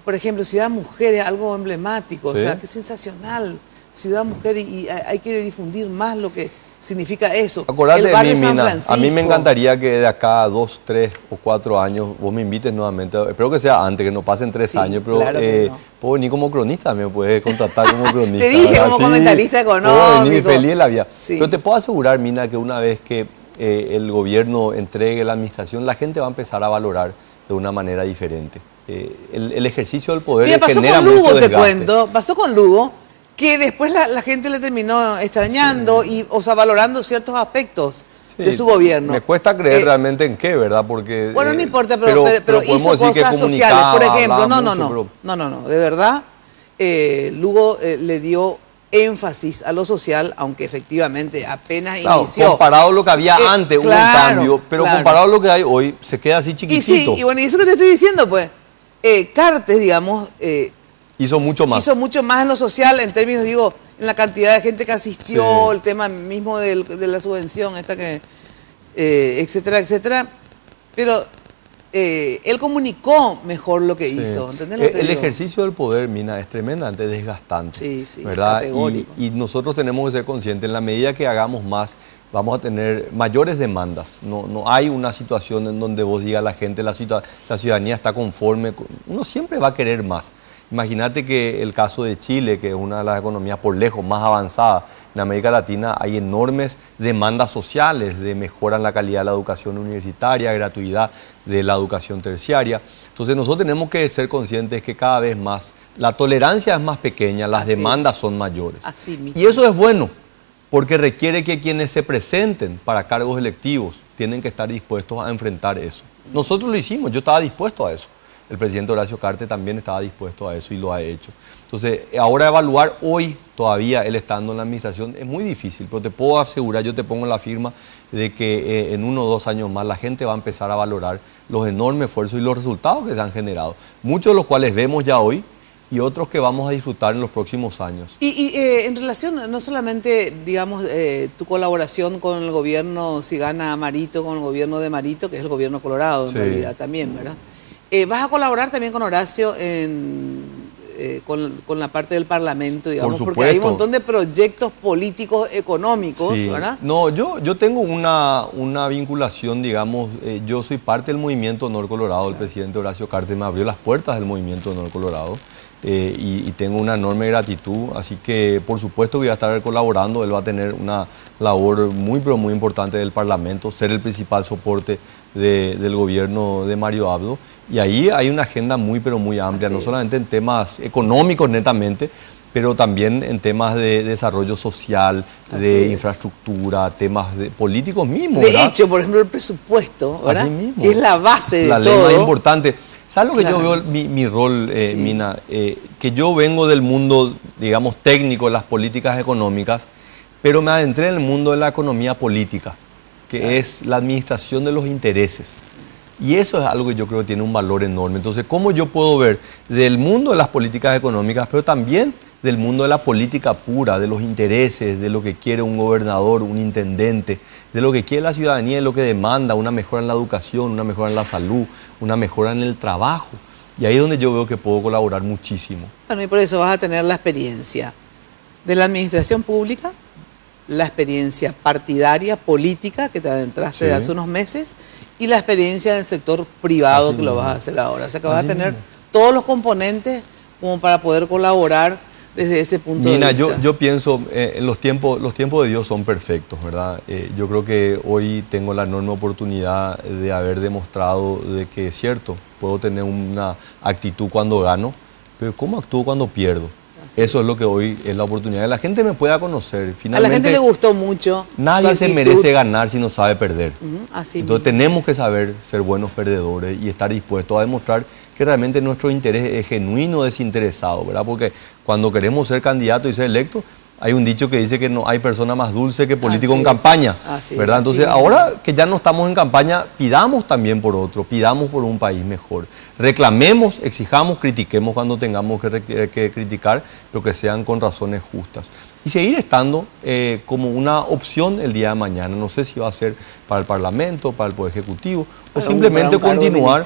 por ejemplo, Ciudad Mujer es algo emblemático, sí. O sea, que sensacional, Ciudad Mujer, y hay que difundir más lo que significa eso. Acordate de mí, Mina, a mí me encantaría que de acá a 2, 3 o 4 años vos me invites nuevamente, espero que sea antes, que no pasen 3 años, pero claro no. Puedo venir como cronista, me puedes contratar como cronista. Te dije, como comentarista económico. Puedo venir feliz en la vida. Sí. Pero te puedo asegurar, Mina, que una vez que el gobierno entregue la administración, la gente va a empezar a valorar de una manera diferente. El ejercicio del poder genera mucho desgaste. Pasó con Lugo, te cuento, pasó con Lugo, que después la gente le terminó extrañando y, o sea, valorando ciertos aspectos de su gobierno. Me cuesta creer realmente en qué, ¿verdad? Porque bueno, no importa, pero hizo cosas sociales, por ejemplo. No, de verdad, Lugo le dio énfasis a lo social, aunque efectivamente apenas inició. Comparado a lo que había antes, hubo un cambio, pero comparado a lo que hay hoy, se queda así chiquitito. Y sí, y bueno, y eso que te estoy diciendo, pues, Cartes, digamos... hizo mucho más. Hizo mucho más en lo social, en términos, digo, en la cantidad de gente que asistió, sí. El tema mismo de la subvención, esta que, etcétera, etcétera. Pero él comunicó mejor lo que hizo. ¿Entendés lo que el ejercicio del poder, Mina, es tremendamente desgastante. Sí, ¿verdad? Y nosotros tenemos que ser conscientes, en la medida que hagamos más, vamos a tener mayores demandas. No hay una situación en donde vos digas a la gente, la ciudadanía está conforme. Uno siempre va a querer más. Imagínate que el caso de Chile, que es una de las economías por lejos más avanzadas en América Latina, hay enormes demandas sociales de mejora en la calidad de la educación universitaria, gratuidad de la educación terciaria. Entonces nosotros tenemos que ser conscientes que cada vez más la tolerancia es más pequeña, las demandas son mayores. Así mismo. Y eso es bueno, porque requiere que quienes se presenten para cargos electivos tienen que estar dispuestos a enfrentar eso. Nosotros lo hicimos, yo estaba dispuesto a eso. El presidente Horacio Cartes también estaba dispuesto a eso y lo ha hecho. Entonces, ahora evaluar hoy, todavía él estando en la administración, es muy difícil, pero te puedo asegurar, yo te pongo la firma de que en 1 o 2 años más la gente va a empezar a valorar los enormes esfuerzos y los resultados que se han generado, muchos de los cuales vemos ya hoy y otros que vamos a disfrutar en los próximos años. Y en relación, no solamente, digamos, tu colaboración con el gobierno, si gana Marito, con el gobierno de Marito, que es el gobierno colorado en realidad también, ¿verdad? ¿Vas a colaborar también con Horacio con la parte del Parlamento, digamos? Porque hay un montón de proyectos políticos, económicos, ¿verdad? No, yo tengo una vinculación, digamos, yo soy parte del Movimiento Honor Colorado, el presidente Horacio Cartes me abrió las puertas del Movimiento Honor Colorado y tengo una enorme gratitud, así que por supuesto que voy a estar colaborando, él va a tener una labor muy, pero muy importante del Parlamento, ser el principal soporte del gobierno de Mario Abdo. Y ahí hay una agenda muy, pero muy amplia, no solamente en temas económicos netamente, pero también en temas de desarrollo social, de infraestructura, temas políticos mismos. De hecho, por ejemplo, el presupuesto, ¿verdad? Así mismo. Que es la base de la todo. ley más importante. ¿Sabes lo que yo veo mi rol, Mina? Que yo vengo del mundo, digamos, técnico de las políticas económicas, pero me adentré en el mundo de la economía política, que es la administración de los intereses. Y eso es algo que yo creo que tiene un valor enorme. Entonces, ¿cómo yo puedo ver del mundo de las políticas económicas, pero también del mundo de la política pura, de los intereses, de lo que quiere un gobernador, un intendente, de lo que quiere la ciudadanía, de lo que demanda, una mejora en la educación, una mejora en la salud, una mejora en el trabajo. Y ahí es donde yo veo que puedo colaborar muchísimo. Bueno, y por eso vas a tener la experiencia de la administración pública, la experiencia partidaria, política, que te adentraste hace unos meses, y la experiencia en el sector privado que lo vas a hacer ahora. O sea que vas a tener todos los componentes como para poder colaborar desde ese punto de vista. Yo pienso, los tiempos de Dios son perfectos, ¿verdad? Yo creo que hoy tengo la enorme oportunidad de haber demostrado de que es cierto, puedo tener una actitud cuando gano, pero ¿cómo actúo cuando pierdo? Eso es lo que hoy es la oportunidad. Que la gente me pueda conocer. Finalmente, a la gente le gustó mucho. Nadie se merece ganar si no sabe perder. Así Entonces tenemos que saber ser buenos perdedores y estar dispuestos a demostrar que realmente nuestro interés es genuino, desinteresado, ¿verdad? Porque cuando queremos ser candidatos y ser electos, hay un dicho que dice que no hay persona más dulce que político en campaña, ¿verdad? Entonces, ahora que ya no estamos en campaña, pidamos también por otro, pidamos por un país mejor. Reclamemos, exijamos, critiquemos cuando tengamos que criticar, pero que sean con razones justas. Y seguir estando como una opción el día de mañana. No sé si va a ser para el Parlamento, para el Poder Ejecutivo, o simplemente continuar.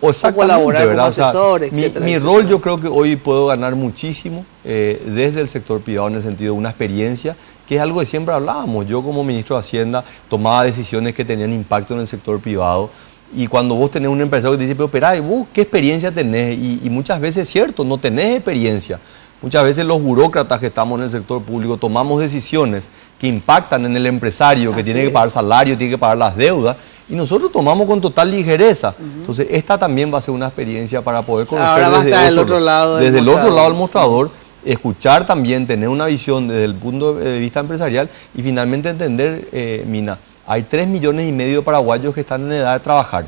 O colaborar como asesor, etcétera. Mi rol, yo creo que hoy puedo ganar muchísimo desde el sector privado, en el sentido de una experiencia, que es algo que siempre hablábamos. Yo como ministro de Hacienda tomaba decisiones que tenían impacto en el sector privado. Y cuando vos tenés un empresario que te dice, pero espera, ¿vos qué experiencia tenés? Y muchas veces es cierto, no tenés experiencia. Muchas veces los burócratas que estamos en el sector público tomamos decisiones que impactan en el empresario, que tiene que pagar salario, tiene que pagar las deudas, y nosotros tomamos con total ligereza. Entonces, esta también va a ser una experiencia para poder conocer desde el otro lado del mostrador, escuchar también, tener una visión desde el punto de vista empresarial y finalmente entender, Mina, hay 3,5 millones de paraguayos que están en edad de trabajar.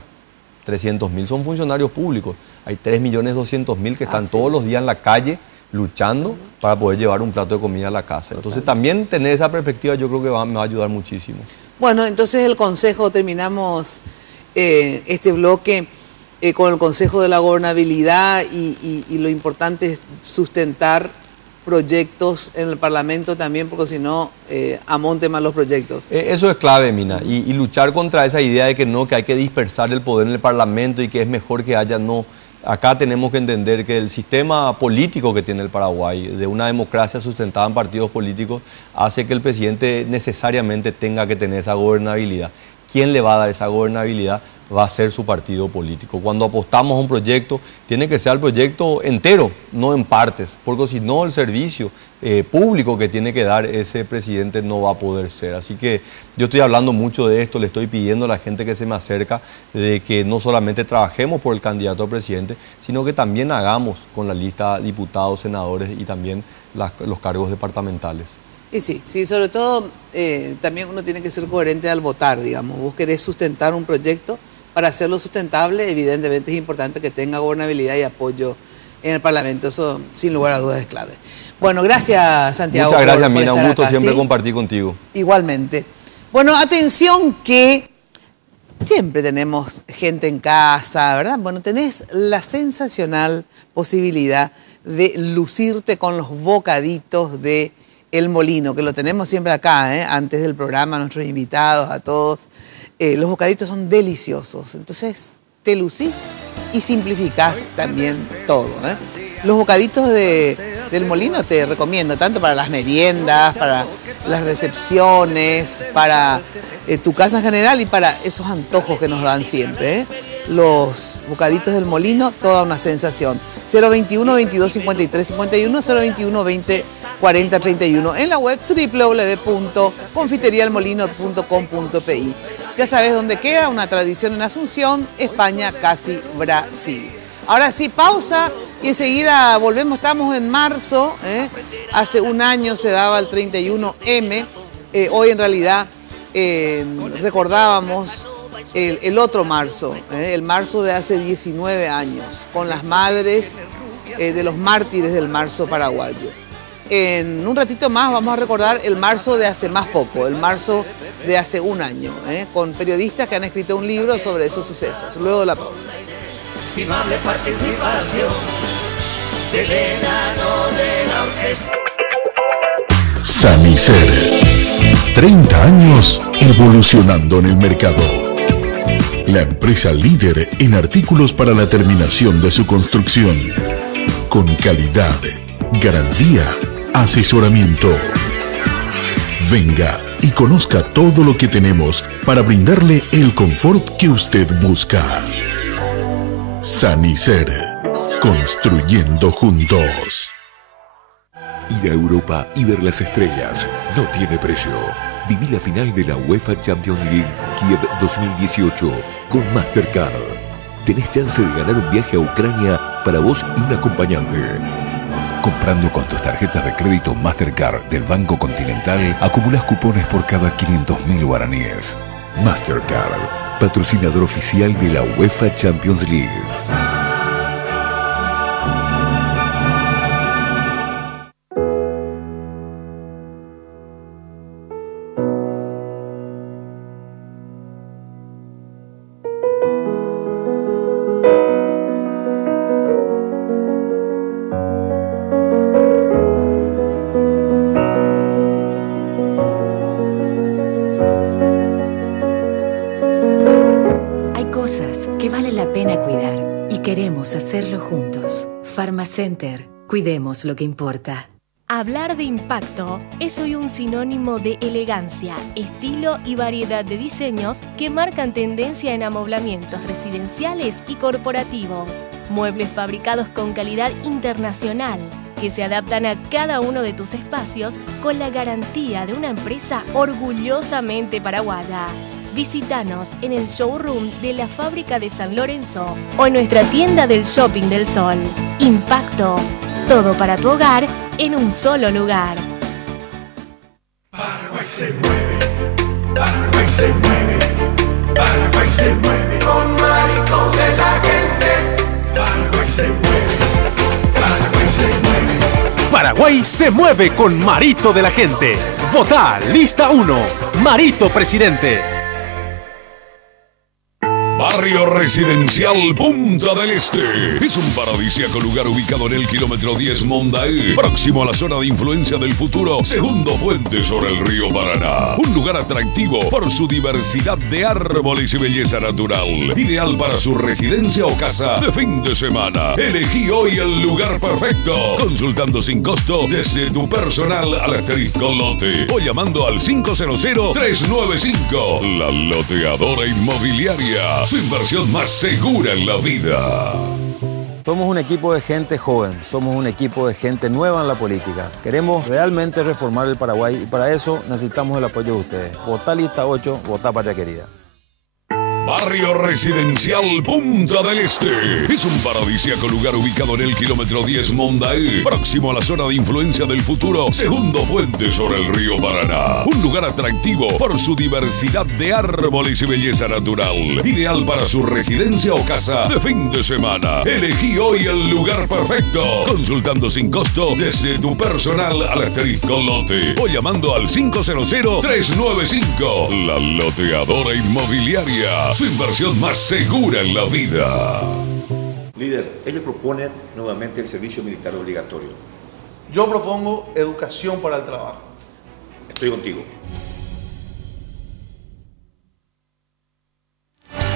300.000 son funcionarios públicos. Hay 3.200.000 que están todos los días en la calle luchando para poder llevar un plato de comida a la casa. Entonces también tener esa perspectiva yo creo que me va a ayudar muchísimo. Bueno, entonces el Consejo, terminamos este bloque con el Consejo de la Gobernabilidad y lo importante es sustentar proyectos en el Parlamento también, porque si no, amonte más los proyectos. Eso es clave, Mina, y luchar contra esa idea de que no, que hay que dispersar el poder en el Parlamento y que es mejor que haya no. Acá tenemos que entender que el sistema político que tiene el Paraguay, de una democracia sustentada en partidos políticos, hace que el presidente necesariamente tenga que tener esa gobernabilidad. ¿Quién le va a dar esa gobernabilidad? Va a ser su partido político. Cuando apostamos a un proyecto, tiene que ser el proyecto entero, no en partes, porque si no el servicio público que tiene que dar ese presidente no va a poder ser. Así que yo estoy hablando mucho de esto, le estoy pidiendo a la gente que se me acerca de que no solamente trabajemos por el candidato a presidente, sino que también hagamos con la lista diputados, senadores y también los cargos departamentales. Y sí, sobre todo también uno tiene que ser coherente al votar, digamos. Vos querés sustentar un proyecto, para hacerlo sustentable, evidentemente es importante que tenga gobernabilidad y apoyo en el Parlamento. Eso, sin lugar a dudas, es clave. Bueno, gracias, Santiago. Muchas gracias, Mina. Un gusto siempre compartir contigo. Igualmente. Bueno, atención que siempre tenemos gente en casa, ¿verdad? Bueno, tenés la sensacional posibilidad de lucirte con los bocaditos de El Molino, que lo tenemos siempre acá, antes del programa, nuestros invitados, a todos. Los bocaditos son deliciosos, entonces te lucís y simplificás también todo. Los bocaditos del Molino te recomiendo, tanto para las meriendas, para las recepciones, para tu casa en general y para esos antojos que nos dan siempre. Los bocaditos del Molino, toda una sensación. 021 22 53 51, 021 20 40 31, en la web www.confiterialmolino.com.pi. Ya sabes dónde queda, una tradición en Asunción, España, casi Brasil. Ahora sí, pausa y enseguida volvemos. Estamos en marzo, hace un año se daba el 31M, hoy en realidad recordábamos el otro marzo, el marzo de hace 19 años, con las madres de los mártires del marzo paraguayo. En un ratito más vamos a recordar el marzo de hace más poco, el marzo de hace un año, con periodistas que han escrito un libro sobre esos sucesos. Luego de la pausa. Estimable participación del enano de la orquesta. Sanicer. 30 años evolucionando en el mercado. La empresa líder en artículos para la terminación de su construcción. Con calidad, garantía, asesoramiento. Venga y conozca todo lo que tenemos para brindarle el confort que usted busca. Sanicer. Construyendo juntos. Ir a Europa y ver las estrellas no tiene precio. Viví la final de la UEFA Champions League Kiev 2018 con Mastercard. Tenés chance de ganar un viaje a Ucrania para vos y un acompañante. Comprando con tus tarjetas de crédito Mastercard del Banco Continental, acumulas cupones por cada 500.000 guaraníes. Mastercard, patrocinador oficial de la UEFA Champions League. Hacerlo juntos. Pharmacenter. Cuidemos lo que importa. Hablar de impacto es hoy un sinónimo de elegancia, estilo y variedad de diseños que marcan tendencia en amoblamientos residenciales y corporativos. Muebles fabricados con calidad internacional que se adaptan a cada uno de tus espacios con la garantía de una empresa orgullosamente paraguaya. Visítanos en el showroom de la fábrica de San Lorenzo o en nuestra tienda del Shopping del Sol. Impacto. Todo para tu hogar en un solo lugar. Paraguay se mueve. Paraguay se mueve. Paraguay se mueve. Con Marito de la gente. Paraguay se mueve. Paraguay se mueve. Paraguay se mueve con Marito de la gente. Votá lista 1. Marito presidente. Barrio Residencial Punta del Este. Es un paradisíaco lugar ubicado en el kilómetro 10 Mondaé, próximo a la zona de influencia del futuro segundo puente sobre el río Paraná. Un lugar atractivo por su diversidad de árboles y belleza natural. Ideal para su residencia o casa de fin de semana. Elegí hoy el lugar perfecto. Consultando sin costo desde tu personal al asterisco lote o llamando al 500-395. La Loteadora Inmobiliaria. Su inversión más segura en la vida. Somos un equipo de gente joven, somos un equipo de gente nueva en la política. Queremos realmente reformar el Paraguay y para eso necesitamos el apoyo de ustedes. Votá lista 8, votá patria querida. Barrio Residencial Punta del Este. Es un paradisíaco lugar ubicado en el kilómetro 10 Mondaé, próximo a la zona de influencia del futuro segundo puente sobre el río Paraná. Un lugar atractivo por su diversidad de árboles y belleza natural. Ideal para su residencia o casa de fin de semana. Elegí hoy el lugar perfecto. Consultando sin costo desde tu personal al asterisco lote o llamando al 500-395. La Loteadora Inmobiliaria. Su inversión más segura en la vida. Líder, ellos proponen nuevamente el servicio militar obligatorio. Yo propongo educación para el trabajo. Estoy contigo.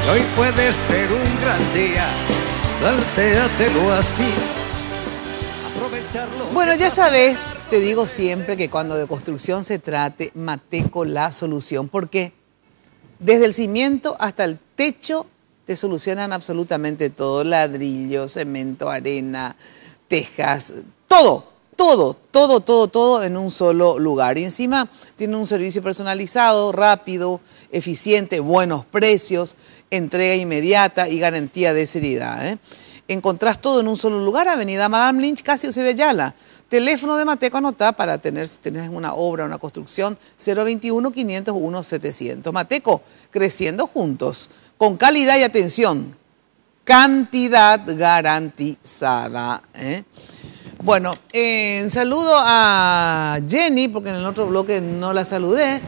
Y hoy puede ser un gran día, plantéatelo así. Bueno, ya sabes, te digo siempre que cuando de construcción se trate, Mateco la solución, porque desde el cimiento hasta el techo te solucionan absolutamente todo. Ladrillo, cemento, arena, tejas, todo en un solo lugar. Y encima tienen un servicio personalizado, rápido, eficiente, buenos precios, entrega inmediata y garantía de seriedad, ¿eh? Encontrás todo en un solo lugar, Avenida Madame Lynch, casi Ocebellala. Teléfono de Mateco, anotá para tener, si tenés una obra, una construcción, 021-501-700. Mateco, creciendo juntos, con calidad y atención. Cantidad garantizada, ¿eh? Bueno, saludo a Jenny, porque en el otro bloque no la saludé.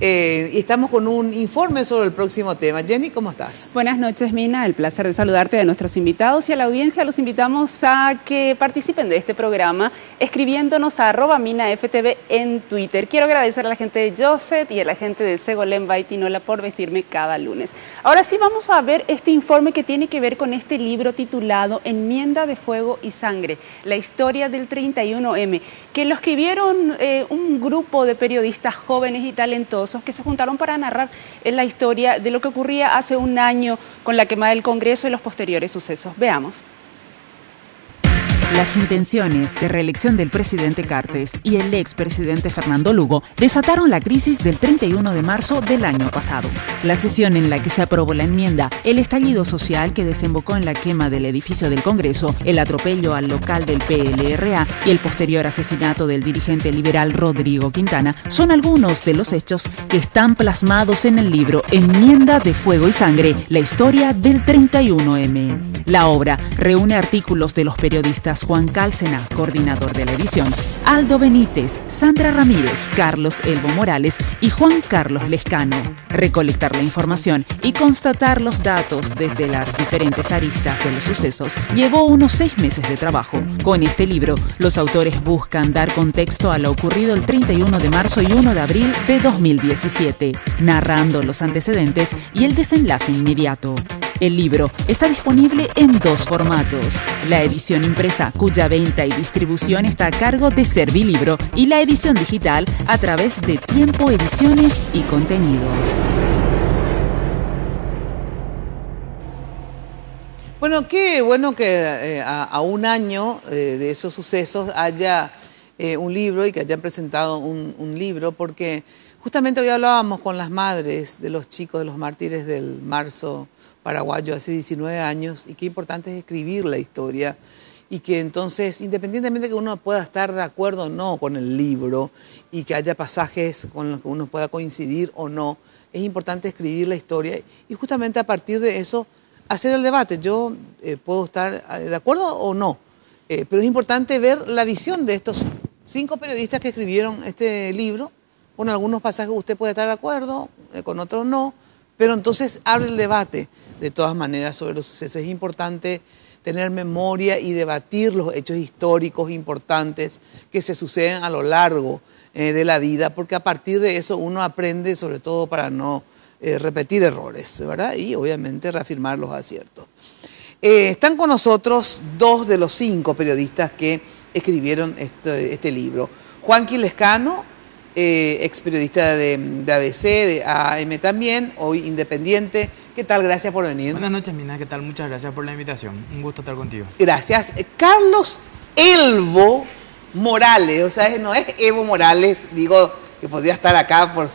Y estamos con un informe sobre el próximo tema. Jenny, ¿cómo estás? Buenas noches, Mina. El placer de saludarte, de nuestros invitados, y a la audiencia los invitamos a que participen de este programa escribiéndonos a @minaftv en Twitter. Quiero agradecer a la gente de Joseph y a la gente de Segolén Baitinola por vestirme cada lunes. Ahora sí vamos a ver este informe que tiene que ver con este libro titulado Enmienda de Fuego y Sangre, la historia del 31M, que lo escribieron un grupo de periodistas jóvenes y talentosos que se juntaron para narrar la historia de lo que ocurría hace un año con la quema del Congreso y los posteriores sucesos. Veamos. Las intenciones de reelección del presidente Cartes y el expresidente Fernando Lugo desataron la crisis del 31 de marzo del año pasado. La sesión en la que se aprobó la enmienda, el estallido social que desembocó en la quema del edificio del Congreso, el atropello al local del PLRA y el posterior asesinato del dirigente liberal Rodrigo Quintana son algunos de los hechos que están plasmados en el libro Enmienda de Fuego y Sangre, la historia del 31M. La obra reúne artículos de los periodistas Juan Cálcena, coordinador de la edición, Aldo Benítez, Sandra Ramírez, Carlos Elbo Morales y Juan Carlos Lescano. Recolectar la información y constatar los datos desde las diferentes aristas de los sucesos llevó unos 6 meses de trabajo. Con este libro, los autores buscan dar contexto a lo ocurrido el 31 de marzo y 1 de abril de 2017, narrando los antecedentes y el desenlace inmediato. El libro está disponible en 2 formatos: la edición impresa, cuya venta y distribución está a cargo de Servilibro, y la edición digital a través de Tiempo Ediciones y Contenidos. Bueno, qué bueno que a un año de esos sucesos haya un libro y que hayan presentado un libro, porque justamente hoy hablábamos con las madres de los chicos, de los mártires del marzo paraguayo hace 19 años, y qué importante es escribir la historia, y que entonces, independientemente de que uno pueda estar de acuerdo o no con el libro y que haya pasajes con los que uno pueda coincidir o no, es importante escribir la historia y justamente a partir de eso hacer el debate. Yo puedo estar de acuerdo o no, pero es importante ver la visión de estos 5 periodistas que escribieron este libro. Con algunos pasajes usted puede estar de acuerdo, con otros no, pero entonces abre el debate de todas maneras sobre los sucesos. Es importante tener memoria y debatir los hechos históricos importantes que se suceden a lo largo de la vida, porque a partir de eso uno aprende, sobre todo para no repetir errores, ¿verdad? Y obviamente reafirmar los aciertos. Están con nosotros 2 de los 5 periodistas que escribieron este libro. Juanqui Lescano, ex periodista de ABC, de AM también, hoy independiente. ¿Qué tal? Gracias por venir. Buenas noches, Mina. ¿Qué tal? Muchas gracias por la invitación. Un gusto estar contigo. Gracias. Carlos Elbo Morales, o sea, no es Evo Morales, digo, que podría estar acá, por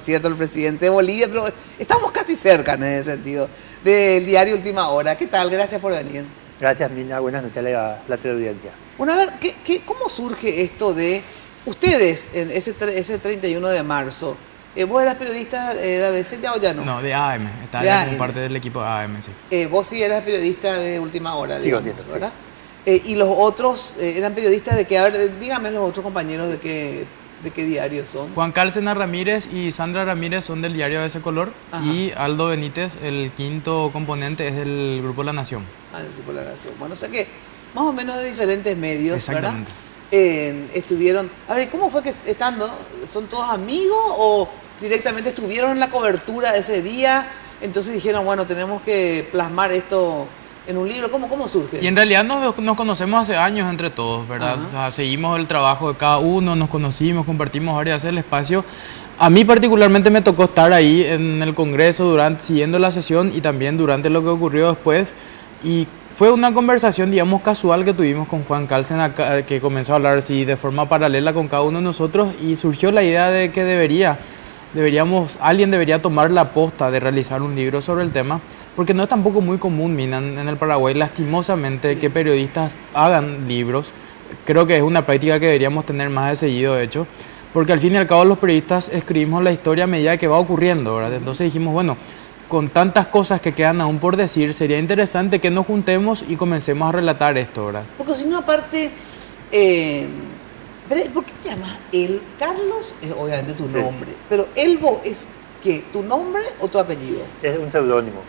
cierto, el presidente de Bolivia, pero estamos casi cerca en ese sentido, del diario Última Hora. ¿Qué tal? Gracias por venir. Gracias, Mina. Buenas noches a la teleaudiencia. Bueno, a ver, ¿cómo surge esto de ustedes en ese 31 de marzo? ¿Vos eras periodista de ABC ya o ya no? No, de AM. Estaba ya como parte del equipo de AM, sí. Vos sí eras periodista de Última Hora, sí, digamos, ¿verdad? Sí. Y los otros eran periodistas de qué, a ver, dígame los otros compañeros de qué diario son. Juan Cálcena Ramírez y Sandra Ramírez son del diario ABC Color. Ajá. Y Aldo Benítez, el 5º componente, es del Grupo La Nación. Ah, del Grupo La Nación. Bueno, o sea que más o menos de diferentes medios, exactamente, ¿verdad? Estuvieron. A ver, ¿cómo fue que estando? ¿Son todos amigos o directamente estuvieron en la cobertura ese día? Entonces dijeron, bueno, tenemos que plasmar esto en un libro. ¿Cómo surge? Y en realidad nos conocemos hace años entre todos, ¿verdad? O sea, seguimos el trabajo de cada uno, nos conocimos, compartimos áreas del espacio. A mí particularmente me tocó estar ahí en el Congreso siguiendo la sesión y también durante lo que ocurrió después. Y fue una conversación, digamos, casual que tuvimos con Juan Cálcena, que comenzó a hablar así de forma paralela con cada uno de nosotros, y surgió la idea de que alguien debería tomar la posta de realizar un libro sobre el tema, porque no es tampoco muy común, Mina, en el Paraguay, lastimosamente, sí, que periodistas hagan libros. Creo que es una práctica que deberíamos tener más de seguido, de hecho, porque al fin y al cabo los periodistas escribimos la historia a medida que va ocurriendo, ¿verdad? Entonces dijimos, bueno, con tantas cosas que quedan aún por decir, sería interesante que nos juntemos y comencemos a relatar esto, ¿verdad? Porque si no, aparte, ¿Por qué te llamas El? Carlos es obviamente tu nombre, pero Elvo es ¿qué? ¿Tu nombre o tu apellido? Es un seudónimo.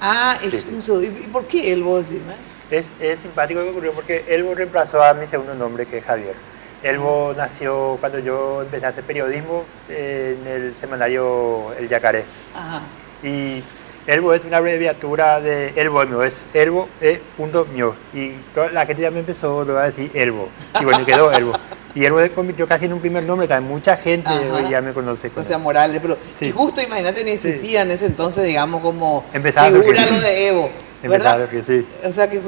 Ah, es un seudónimo. ¿Y por qué Elvo, decime? Es simpático que ocurrió porque Elvo reemplazó a mi segundo nombre, que es Javier. Elvo nació cuando yo empecé a hacer periodismo en el semanario El Yacaré. Ajá. Y Elvo es una abreviatura de Elvo, es Elvo.mio. Y toda la gente ya me empezó a decir Elvo. Y bueno, quedó Elvo. Y Elvo se convirtió casi en un primer nombre, también mucha gente hoy ya me conoce. O sea, Morales, pero y justo imagínate, ni existía en ese entonces, digamos, como empezaba figura lo de Evo. ¿Verdad? Sí. O sea que,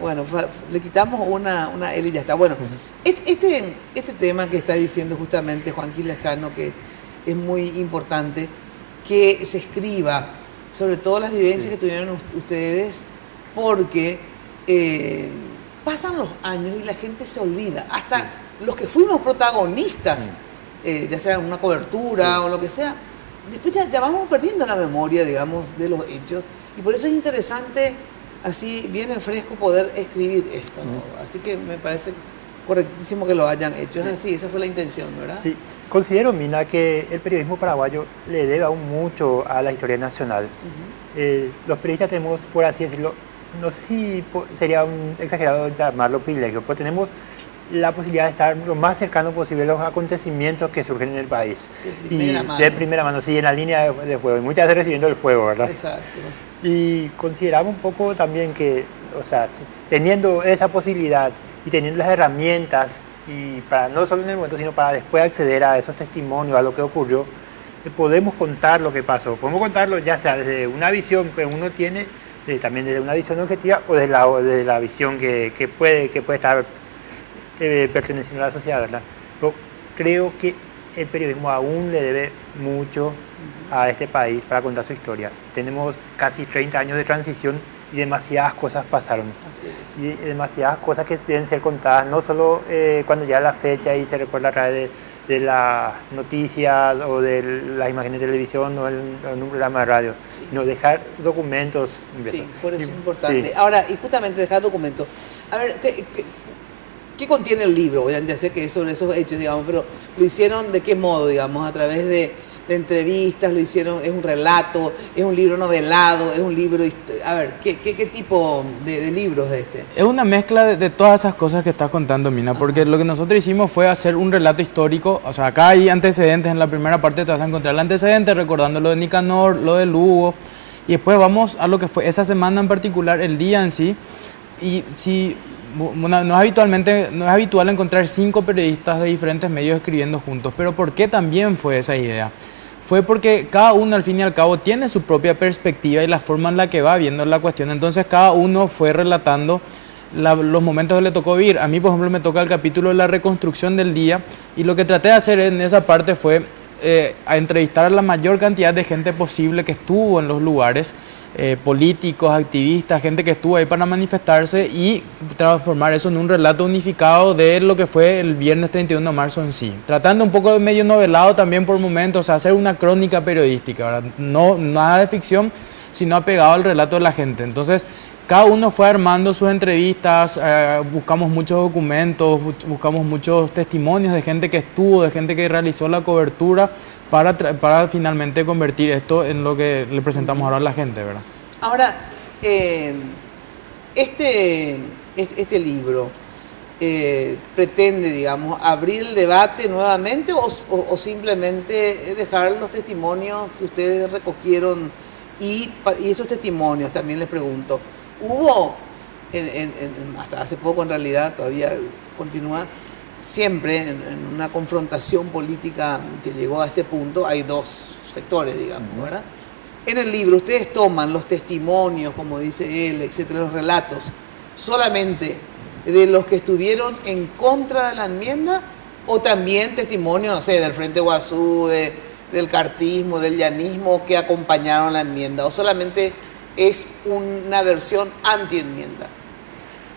bueno, le quitamos una L y ya está. Bueno, este tema que está diciendo justamente Juanquín Lescano, que es muy importante, que se escriba sobre todas las vivencias que tuvieron ustedes, porque pasan los años y la gente se olvida. Hasta los que fuimos protagonistas, ya sea en una cobertura o lo que sea, después ya vamos perdiendo la memoria, digamos, de los hechos. Y por eso es interesante, así bien en fresco, poder escribir esto, ¿no? Así que me parece correctísimo que lo hayan hecho. Es así, esa fue la intención, ¿verdad? Sí, considero, Mina, que el periodismo paraguayo le debe aún mucho a la historia nacional. Los periodistas tenemos, por así decirlo, no sé si sería exagerado llamarlo privilegio, pero tenemos la posibilidad de estar lo más cercano posible a los acontecimientos que surgen en el país. De primera mano, sí, en la línea de fuego, y muchas veces recibiendo el fuego, ¿verdad? Exacto. Y consideramos un poco también que, o sea, teniendo esa posibilidad y teniendo las herramientas, y para no solo en el momento, sino para después acceder a esos testimonios, a lo que ocurrió, podemos contar lo que pasó. Podemos contarlo ya sea desde una visión que uno tiene, también desde una visión objetiva, o desde la visión que puede estar perteneciendo a la sociedad, ¿verdad? Yo creo que el periodismo aún le debe mucho a este país para contar su historia. Tenemos casi 30 años de transición y demasiadas cosas pasaron. Y demasiadas cosas que deben ser contadas, no solo cuando llega la fecha y se recuerda a través de las noticias o de las imágenes de televisión o en un programa de radio, sino dejar documentos. Sí, por eso es importante. Sí. Ahora, y justamente dejar documentos. A ver, ¿qué contiene el libro? Ya sé que es sobre esos hechos, digamos, pero ¿lo hicieron de qué modo, digamos? A través de entrevistas, lo hicieron, es un relato, es un libro novelado, es un libro... A ver, ¿qué tipo de libros es este? Es una mezcla de todas esas cosas que estás contando, Mina, porque lo que nosotros hicimos fue hacer un relato histórico. O sea, acá hay antecedentes, en la primera parte te vas a encontrar el antecedente, recordando lo de Nicanor, lo de Lugo, y después vamos a lo que fue esa semana en particular, el día en sí, y si... No es habitual encontrar 5 periodistas de diferentes medios escribiendo juntos, pero ¿por qué también fue esa idea? Fue porque cada uno al fin y al cabo tiene su propia perspectiva y la forma en la que va viendo la cuestión, entonces cada uno fue relatando los momentos que le tocó vivir. A mí, por ejemplo, me toca el capítulo de la reconstrucción del día, y lo que traté de hacer en esa parte fue a entrevistar a la mayor cantidad de gente posible que estuvo en los lugares, políticos, activistas, gente que estuvo ahí para manifestarse, y transformar eso en un relato unificado de lo que fue el viernes 31 de marzo en sí. Tratando un poco de medio novelado también por momentos, o sea, hacer una crónica periodística, ¿verdad? No nada de ficción, sino apegado al relato de la gente. Entonces, cada uno fue armando sus entrevistas, buscamos muchos documentos, buscamos muchos testimonios de gente que estuvo, de gente que realizó la cobertura, para finalmente convertir esto en lo que le presentamos ahora a la gente, ¿verdad? Ahora, este libro pretende, digamos, abrir el debate nuevamente o simplemente dejar los testimonios que ustedes recogieron, y esos testimonios, también les pregunto, hubo, hasta hace poco en realidad, todavía continúa, siempre en una confrontación política que llegó a este punto, hay dos sectores, digamos, ¿verdad? En el libro ustedes toman los testimonios, como dice él, etcétera, los relatos, solamente de los que estuvieron en contra de la enmienda, o también testimonios, no sé, del Frente Guazú, del cartismo, del llanismo, que acompañaron la enmienda, o solamente es una versión anti-enmienda.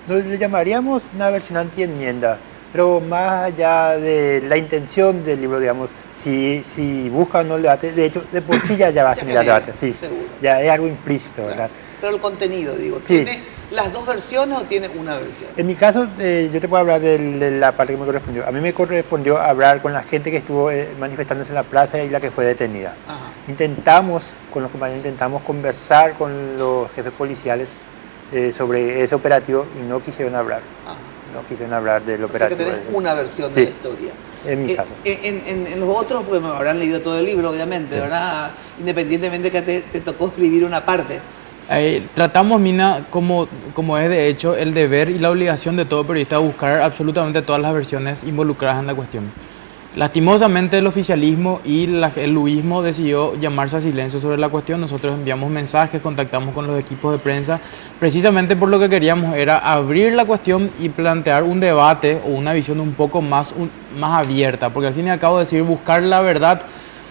Nos le llamaríamos una versión anti-enmienda, Pero más allá de la intención del libro, digamos, si busca o no el debate, de hecho, de por sí ya va a generar debate, sí, seguro. Ya es algo implícito, ¿verdad? Pero el contenido, digo, Sí. ¿tiene las dos versiones o tiene una versión? En mi caso, yo te puedo hablar de la parte que me correspondió. A mí me correspondió hablar con la gente que estuvo manifestándose en la plaza y la que fue detenida. Ajá. Con los compañeros, intentamos conversar con los jefes policiales sobre ese operativo y no quisieron hablar. Ajá. No quisieron hablar del O sea operativo. que tenés una versión Sí, de la historia. En mi caso. En los otros, porque me habrán leído todo el libro, obviamente, ¿verdad? Independientemente que te tocó escribir una parte. Tratamos, Mina, como es de hecho el deber y la obligación de todo periodista buscar absolutamente todas las versiones involucradas en la cuestión. Lastimosamente el oficialismo y el luismo decidió llamarse a silencio sobre la cuestión. Nosotros enviamos mensajes, contactamos con los equipos de prensa, precisamente por lo que queríamos era abrir la cuestión y plantear un debate o una visión un poco más abierta, porque al fin y al cabo decir buscar la verdad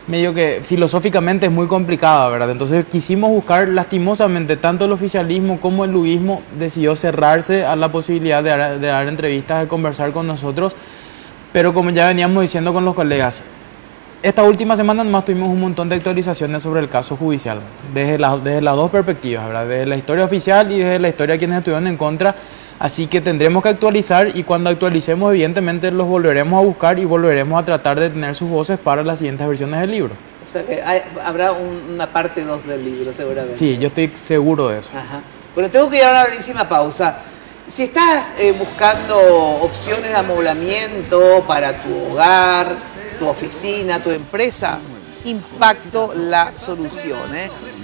medio que filosóficamente es muy complicada, ¿verdad? Entonces quisimos buscar, lastimosamente, tanto el oficialismo como el luismo decidió cerrarse a la posibilidad de dar entrevistas, de conversar con nosotros, pero como ya veníamos diciendo con los colegas, esta última semana nomás tuvimos un montón de actualizaciones sobre el caso judicial, desde las dos perspectivas, ¿verdad? Desde la historia oficial y desde la historia de quienes estuvieron en contra. Así que tendremos que actualizar y cuando actualicemos evidentemente los volveremos a buscar y volveremos a tratar de tener sus voces para las siguientes versiones del libro. O sea que habrá una parte 2 del libro seguramente. Sí, yo estoy seguro de eso. Ajá. Bueno, tengo que ir a una brevísima pausa. Si estás buscando opciones de amoblamiento para tu hogar, tu oficina, tu empresa, Impacto la solución,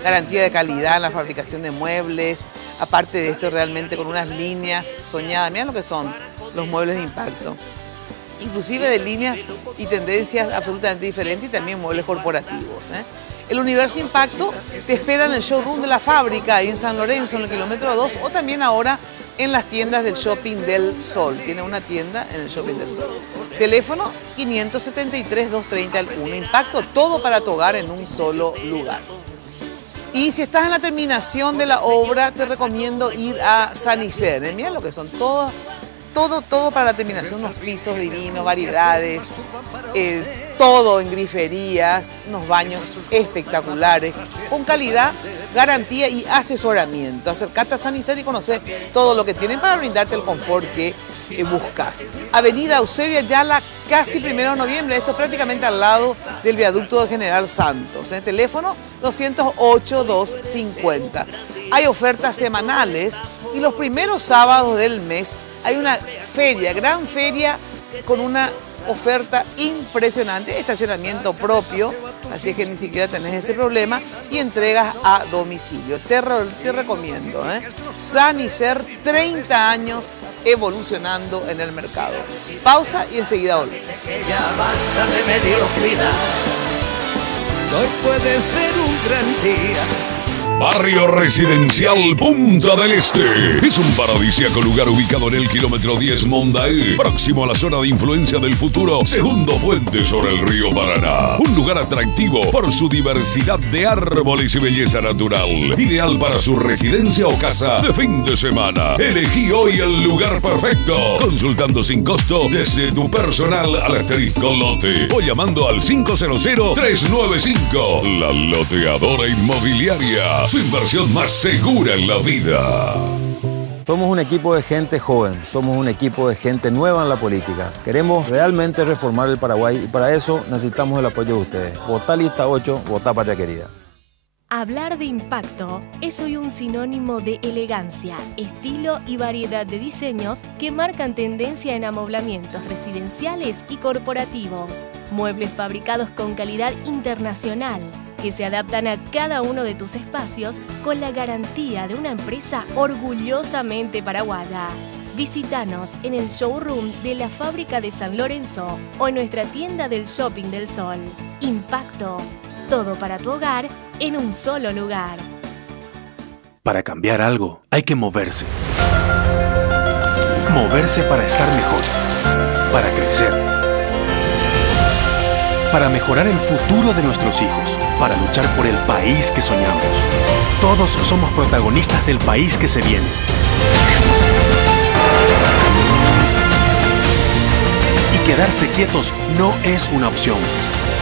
garantía de calidad en la fabricación de muebles, aparte de esto realmente con unas líneas soñadas, mirá lo que son los muebles de Impacto, inclusive de líneas y tendencias absolutamente diferentes y también muebles corporativos. El Universo Impacto te espera en el showroom de la fábrica, ahí en San Lorenzo, en el kilómetro 2, o también ahora en las tiendas del Shopping del Sol. Tiene una tienda en el Shopping del Sol. Teléfono 573-230-1. Impacto, todo para tu hogar en un solo lugar. Y si estás en la terminación de la obra, te recomiendo ir a Sanicer. Mira lo que son todo para la terminación, unos pisos divinos, variedades, todo en griferías, unos baños espectaculares, con calidad, garantía y asesoramiento. Acercate a Sanicer y conocer todo lo que tienen para brindarte el confort que buscas. Avenida Eusebio Ayala, casi 1 de noviembre, esto es prácticamente al lado del viaducto de General Santos. Teléfono 208-250. Hay ofertas semanales y los primeros sábados del mes hay una feria, gran feria, con una oferta impresionante, estacionamiento propio, así es que ni siquiera tenés ese problema, y entregas a domicilio. Te recomiendo, Sanicer, 30 años evolucionando en el mercado. Pausa y enseguida volvemos. Ya basta de mediocridad, hoy puede ser un gran día. Barrio Residencial Punta del Este. Es un paradisíaco lugar ubicado en el kilómetro 10 Mondaé, próximo a la zona de influencia del futuro, segundo puente sobre el río Paraná. Un lugar atractivo por su diversidad de árboles y belleza natural. Ideal para su residencia o casa de fin de semana. Elegí hoy el lugar perfecto, consultando sin costo desde tu personal al asterisco lote o llamando al 500-395. La Loteadora Inmobiliaria. Su inversión más segura en la vida. Somos un equipo de gente joven, somos un equipo de gente nueva en la política. Queremos realmente reformar el Paraguay y para eso necesitamos el apoyo de ustedes. Votá lista 8, votá patria querida. Hablar de impacto es hoy un sinónimo de elegancia, estilo y variedad de diseños que marcan tendencia en amoblamientos residenciales y corporativos. Muebles fabricados con calidad internacional, que se adaptan a cada uno de tus espacios con la garantía de una empresa orgullosamente paraguaya. Visítanos en el showroom de la fábrica de San Lorenzo o en nuestra tienda del Shopping del Sol. Impacto, todo para tu hogar en un solo lugar. Para cambiar algo, hay que moverse. Moverse para estar mejor, para crecer, para mejorar el futuro de nuestros hijos, para luchar por el país que soñamos. Todos somos protagonistas del país que se viene. Quedarse quietos no es una opción.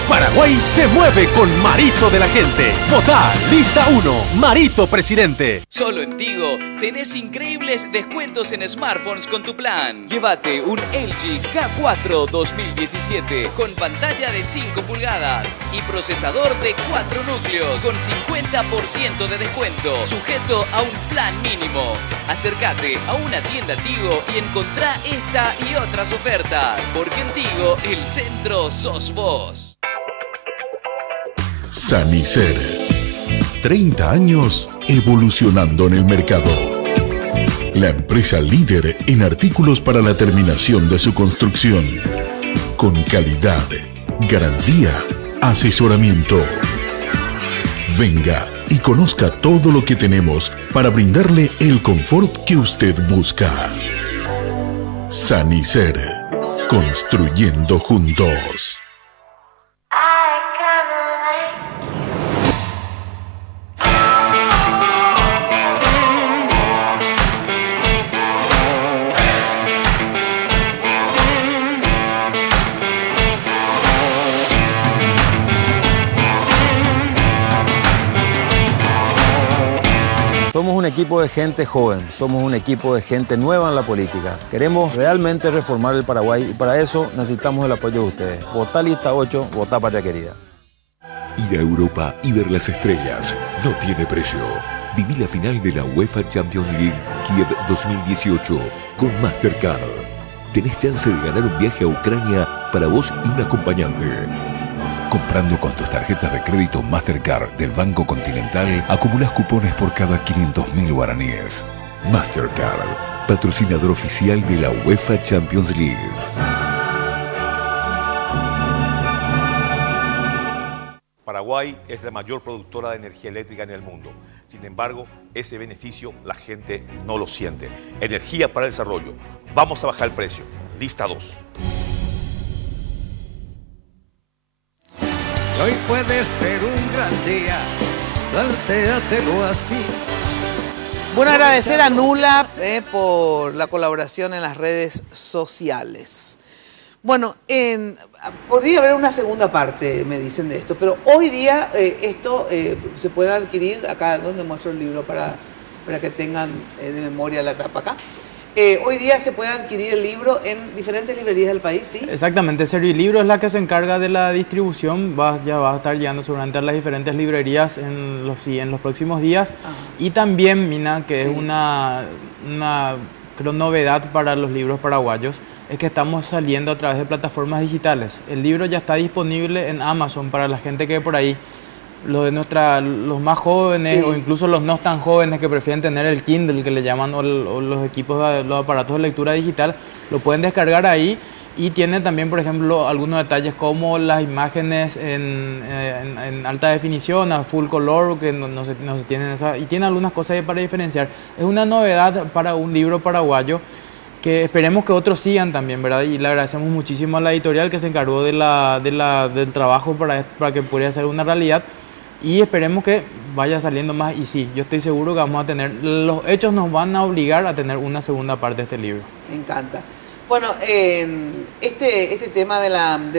Paraguay se mueve con Marito de la Gente. Votá, lista 1, Marito presidente. Solo en Tigo tenés increíbles descuentos en smartphones con tu plan. Llévate un LG K4 2017 con pantalla de 5 pulgadas y procesador de 4 núcleos con 50% de descuento, sujeto a un plan mínimo. Acércate a una tienda Tigo y encontrá esta y otras ofertas, porque en Tigo el centro sos vos. Sanicer. 30 años evolucionando en el mercado. La empresa líder en artículos para la terminación de su construcción. Con calidad, garantía, asesoramiento. Venga y conozca todo lo que tenemos para brindarle el confort que usted busca. Sanicer. Construyendo juntos. Somos un equipo de gente joven, somos un equipo de gente nueva en la política. Queremos realmente reformar el Paraguay y para eso necesitamos el apoyo de ustedes. Votá lista 8, votá patria querida. Ir a Europa y ver las estrellas no tiene precio. Viví la final de la UEFA Champions League Kiev 2018 con Mastercard. Tenés chance de ganar un viaje a Ucrania para vos y un acompañante. Comprando con tus tarjetas de crédito Mastercard del Banco Continental, acumulas cupones por cada 500.000 guaraníes. Mastercard, patrocinador oficial de la UEFA Champions League. Paraguay es la mayor productora de energía eléctrica en el mundo. Sin embargo, ese beneficio la gente no lo siente. Energía para el desarrollo. Vamos a bajar el precio. Lista 2. Hoy puede ser un gran día, plantéatelo así. Bueno, agradecer a Nula por la colaboración en las redes sociales. Bueno, podría haber una segunda parte, me dicen de esto, pero hoy día esto se puede adquirir, acá donde muestro el libro para que tengan de memoria la tapa acá. Hoy día se puede adquirir el libro en diferentes librerías del país, ¿sí? Exactamente, Servilibro es la que se encarga de la distribución, ya va a estar llegando seguramente a las diferentes librerías en los próximos días. Y también, Mina, que es una creo, novedad para los libros paraguayos, es que estamos saliendo a través de plataformas digitales. El libro ya está disponible en Amazon para la gente que por ahí, los más jóvenes, sí, o incluso los no tan jóvenes que prefieren tener el Kindle, que le llaman, o los equipos, los aparatos de lectura digital, lo pueden descargar ahí. Y tiene también, por ejemplo, algunos detalles como las imágenes en alta definición, a full color, que no se tienen esa, y tiene algunas cosas para diferenciar. Es una novedad para un libro paraguayo que esperemos que otros sigan también, ¿verdad? Y le agradecemos muchísimo a la editorial que se encargó del trabajo para que pudiera ser una realidad. Y esperemos que vaya saliendo más. Y sí, yo estoy seguro que vamos a tener, los hechos nos van a obligar a tener una segunda parte de este libro. Me encanta. Bueno, este tema de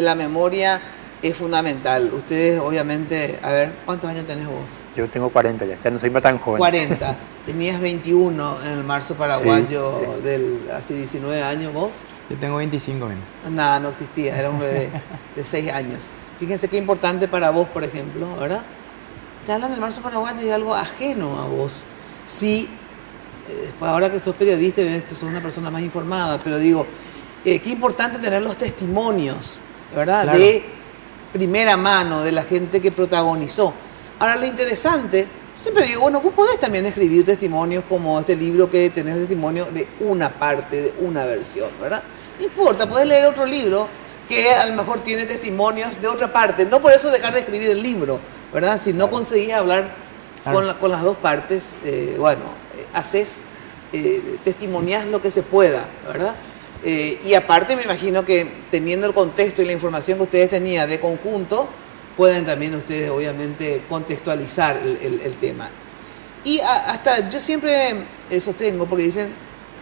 la memoria es fundamental. Ustedes, obviamente, a ver, ¿cuántos años tenés vos? Yo tengo 40 ya no soy más tan joven. 40. Tenías 21 en el marzo paraguayo, sí, hace 19 años, ¿vos? Yo tengo 25, mira. Nada, no existía, era un bebé de 6 años. Fíjense qué importante para vos, por ejemplo, ¿verdad? Te hablan del marzo paraguayo y algo ajeno a vos. Sí, después ahora que sos periodista, sos una persona más informada, pero digo, qué importante tener los testimonios, ¿verdad? Claro. De primera mano, de la gente que protagonizó. Ahora, lo interesante, siempre digo, bueno, vos podés también escribir testimonios como este libro, que tenés testimonio de una parte, de una versión, ¿verdad? No importa, podés leer otro libro que a lo mejor tiene testimonios de otra parte. No por eso dejar de escribir el libro, ¿verdad? Si no conseguís hablar con las dos partes, bueno, haces, testimonias lo que se pueda, ¿verdad? Y aparte me imagino que teniendo el contexto y la información que ustedes tenían de conjunto, pueden también ustedes obviamente contextualizar el tema. Y hasta yo siempre sostengo, porque dicen,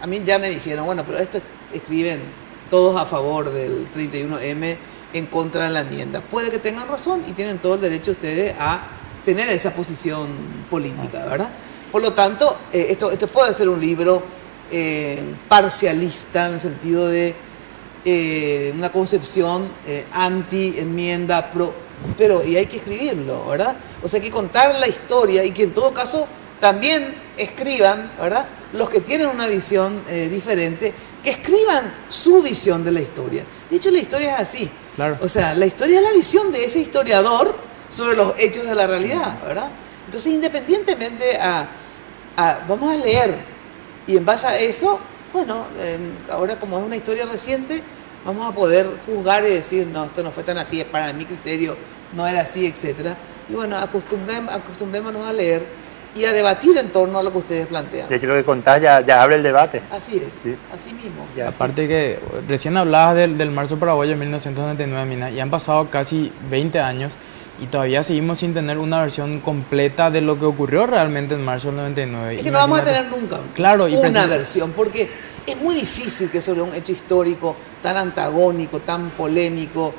a mí ya me dijeron, bueno, pero esto escriben todos a favor del 31M, en contra de la enmienda. Puede que tengan razón y tienen todo el derecho ustedes a tener esa posición política, ¿verdad? Por lo tanto, esto puede ser un libro parcialista en el sentido de una concepción anti-enmienda, pero y hay que escribirlo, ¿verdad? O sea, hay que contar la historia y que en todo caso también escriban, ¿verdad? Los que tienen una visión diferente, que escriban su visión de la historia. De hecho, la historia es así. Claro. O sea, la historia es la visión de ese historiador sobre los hechos de la realidad, ¿verdad? Entonces, independientemente vamos a leer y en base a eso, bueno, ahora como es una historia reciente, vamos a poder juzgar y decir, no, esto no fue tan así, para mi criterio no era así, etc. Y bueno, acostumbrémonos a leer y a debatir en torno a lo que ustedes plantean. De hecho, lo que contás ya abre el debate. Así es, sí. Así mismo. Ya. Aparte que recién hablabas del marzo paraguayo de 1999, Mina, y han pasado casi 20 años y todavía seguimos sin tener una versión completa de lo que ocurrió realmente en marzo del 99. Es que no vamos a tener nunca una versión, porque es muy difícil que sobre un hecho histórico tan antagónico, tan polémico,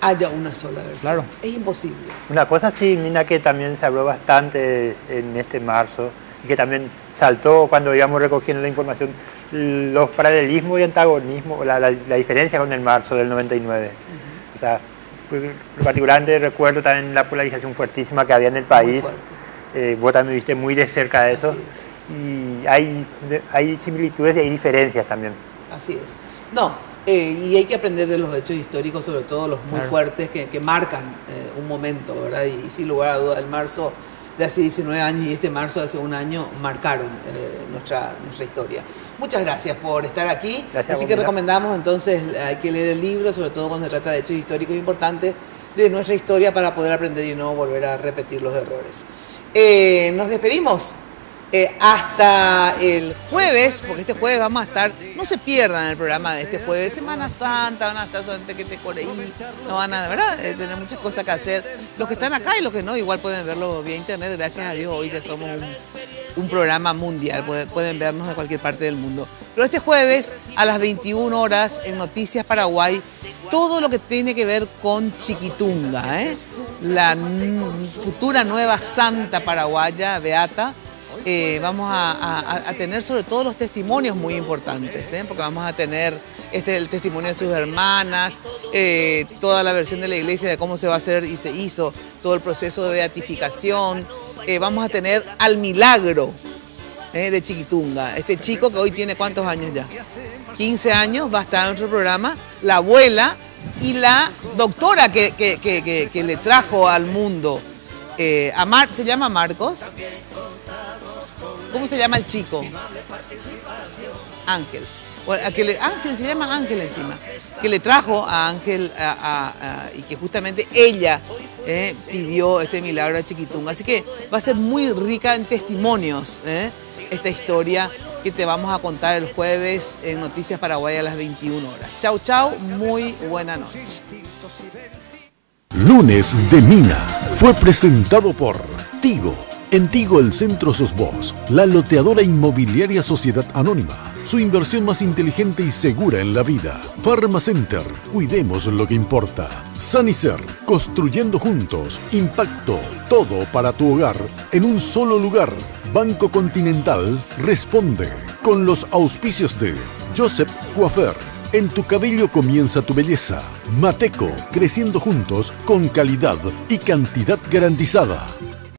haya una sola versión. Claro. Es imposible. Una cosa sí, Mina, que también se habló bastante en este marzo y que también saltó cuando íbamos recogiendo la información, los paralelismos y antagonismos, la diferencia con el marzo del 99. O sea, particularmente recuerdo también la polarización fuertísima que había en el país. Vos también viste muy de cerca de eso. Y hay similitudes y hay diferencias también. Así es. No. Y hay que aprender de los hechos históricos, sobre todo los muy fuertes que marcan un momento, ¿verdad? Y sin lugar a dudas, el marzo de hace 19 años y este marzo de hace un año marcaron nuestra historia. Muchas gracias por estar aquí. Gracias. Así que recomendamos entonces, hay que leer el libro, sobre todo cuando se trata de hechos históricos importantes de nuestra historia para poder aprender y no volver a repetir los errores. Nos despedimos. Hasta el jueves, porque este jueves vamos a estar, no se pierdan el programa de este jueves, Semana Santa, van a estar solamente que te coreí, no van a, ¿verdad? Tener muchas cosas que hacer. Los que están acá y los que no, igual pueden verlo vía internet, gracias a Dios, hoy ya somos un programa mundial, pueden vernos de cualquier parte del mundo. Pero este jueves, a las 21 horas, en Noticias Paraguay, todo lo que tiene que ver con Chiquitunga, la futura nueva santa paraguaya, beata. Vamos a tener sobre todo los testimonios muy importantes, porque vamos a tener el testimonio de sus hermanas, toda la versión de la iglesia de cómo se va a hacer y se hizo todo el proceso de beatificación. Vamos a tener al milagro de Chiquitunga, este chico que hoy tiene ¿cuántos años ya? 15 años, va a estar en nuestro programa, la abuela y la doctora que le trajo al mundo, ¿se llama Marcos? ¿Cómo se llama el chico? Ángel. Bueno, Ángel se llama Ángel encima. Que le trajo a Ángel y que justamente ella pidió este milagro a Chiquitunga. Así que va a ser muy rica en testimonios esta historia que te vamos a contar el jueves en Noticias Paraguay a las 21 horas. Chau, chau. Muy buena noche. Lunes de Mina fue presentado por Tigo. En Tigo el centro sos vos, la loteadora inmobiliaria Sociedad Anónima. Su inversión más inteligente y segura en la vida. Pharmacenter, cuidemos lo que importa. Sanicer, construyendo juntos. Impacto, todo para tu hogar en un solo lugar. Banco Continental responde con los auspicios de Joseph Coiffeur. En tu cabello comienza tu belleza. Mateco, creciendo juntos con calidad y cantidad garantizada.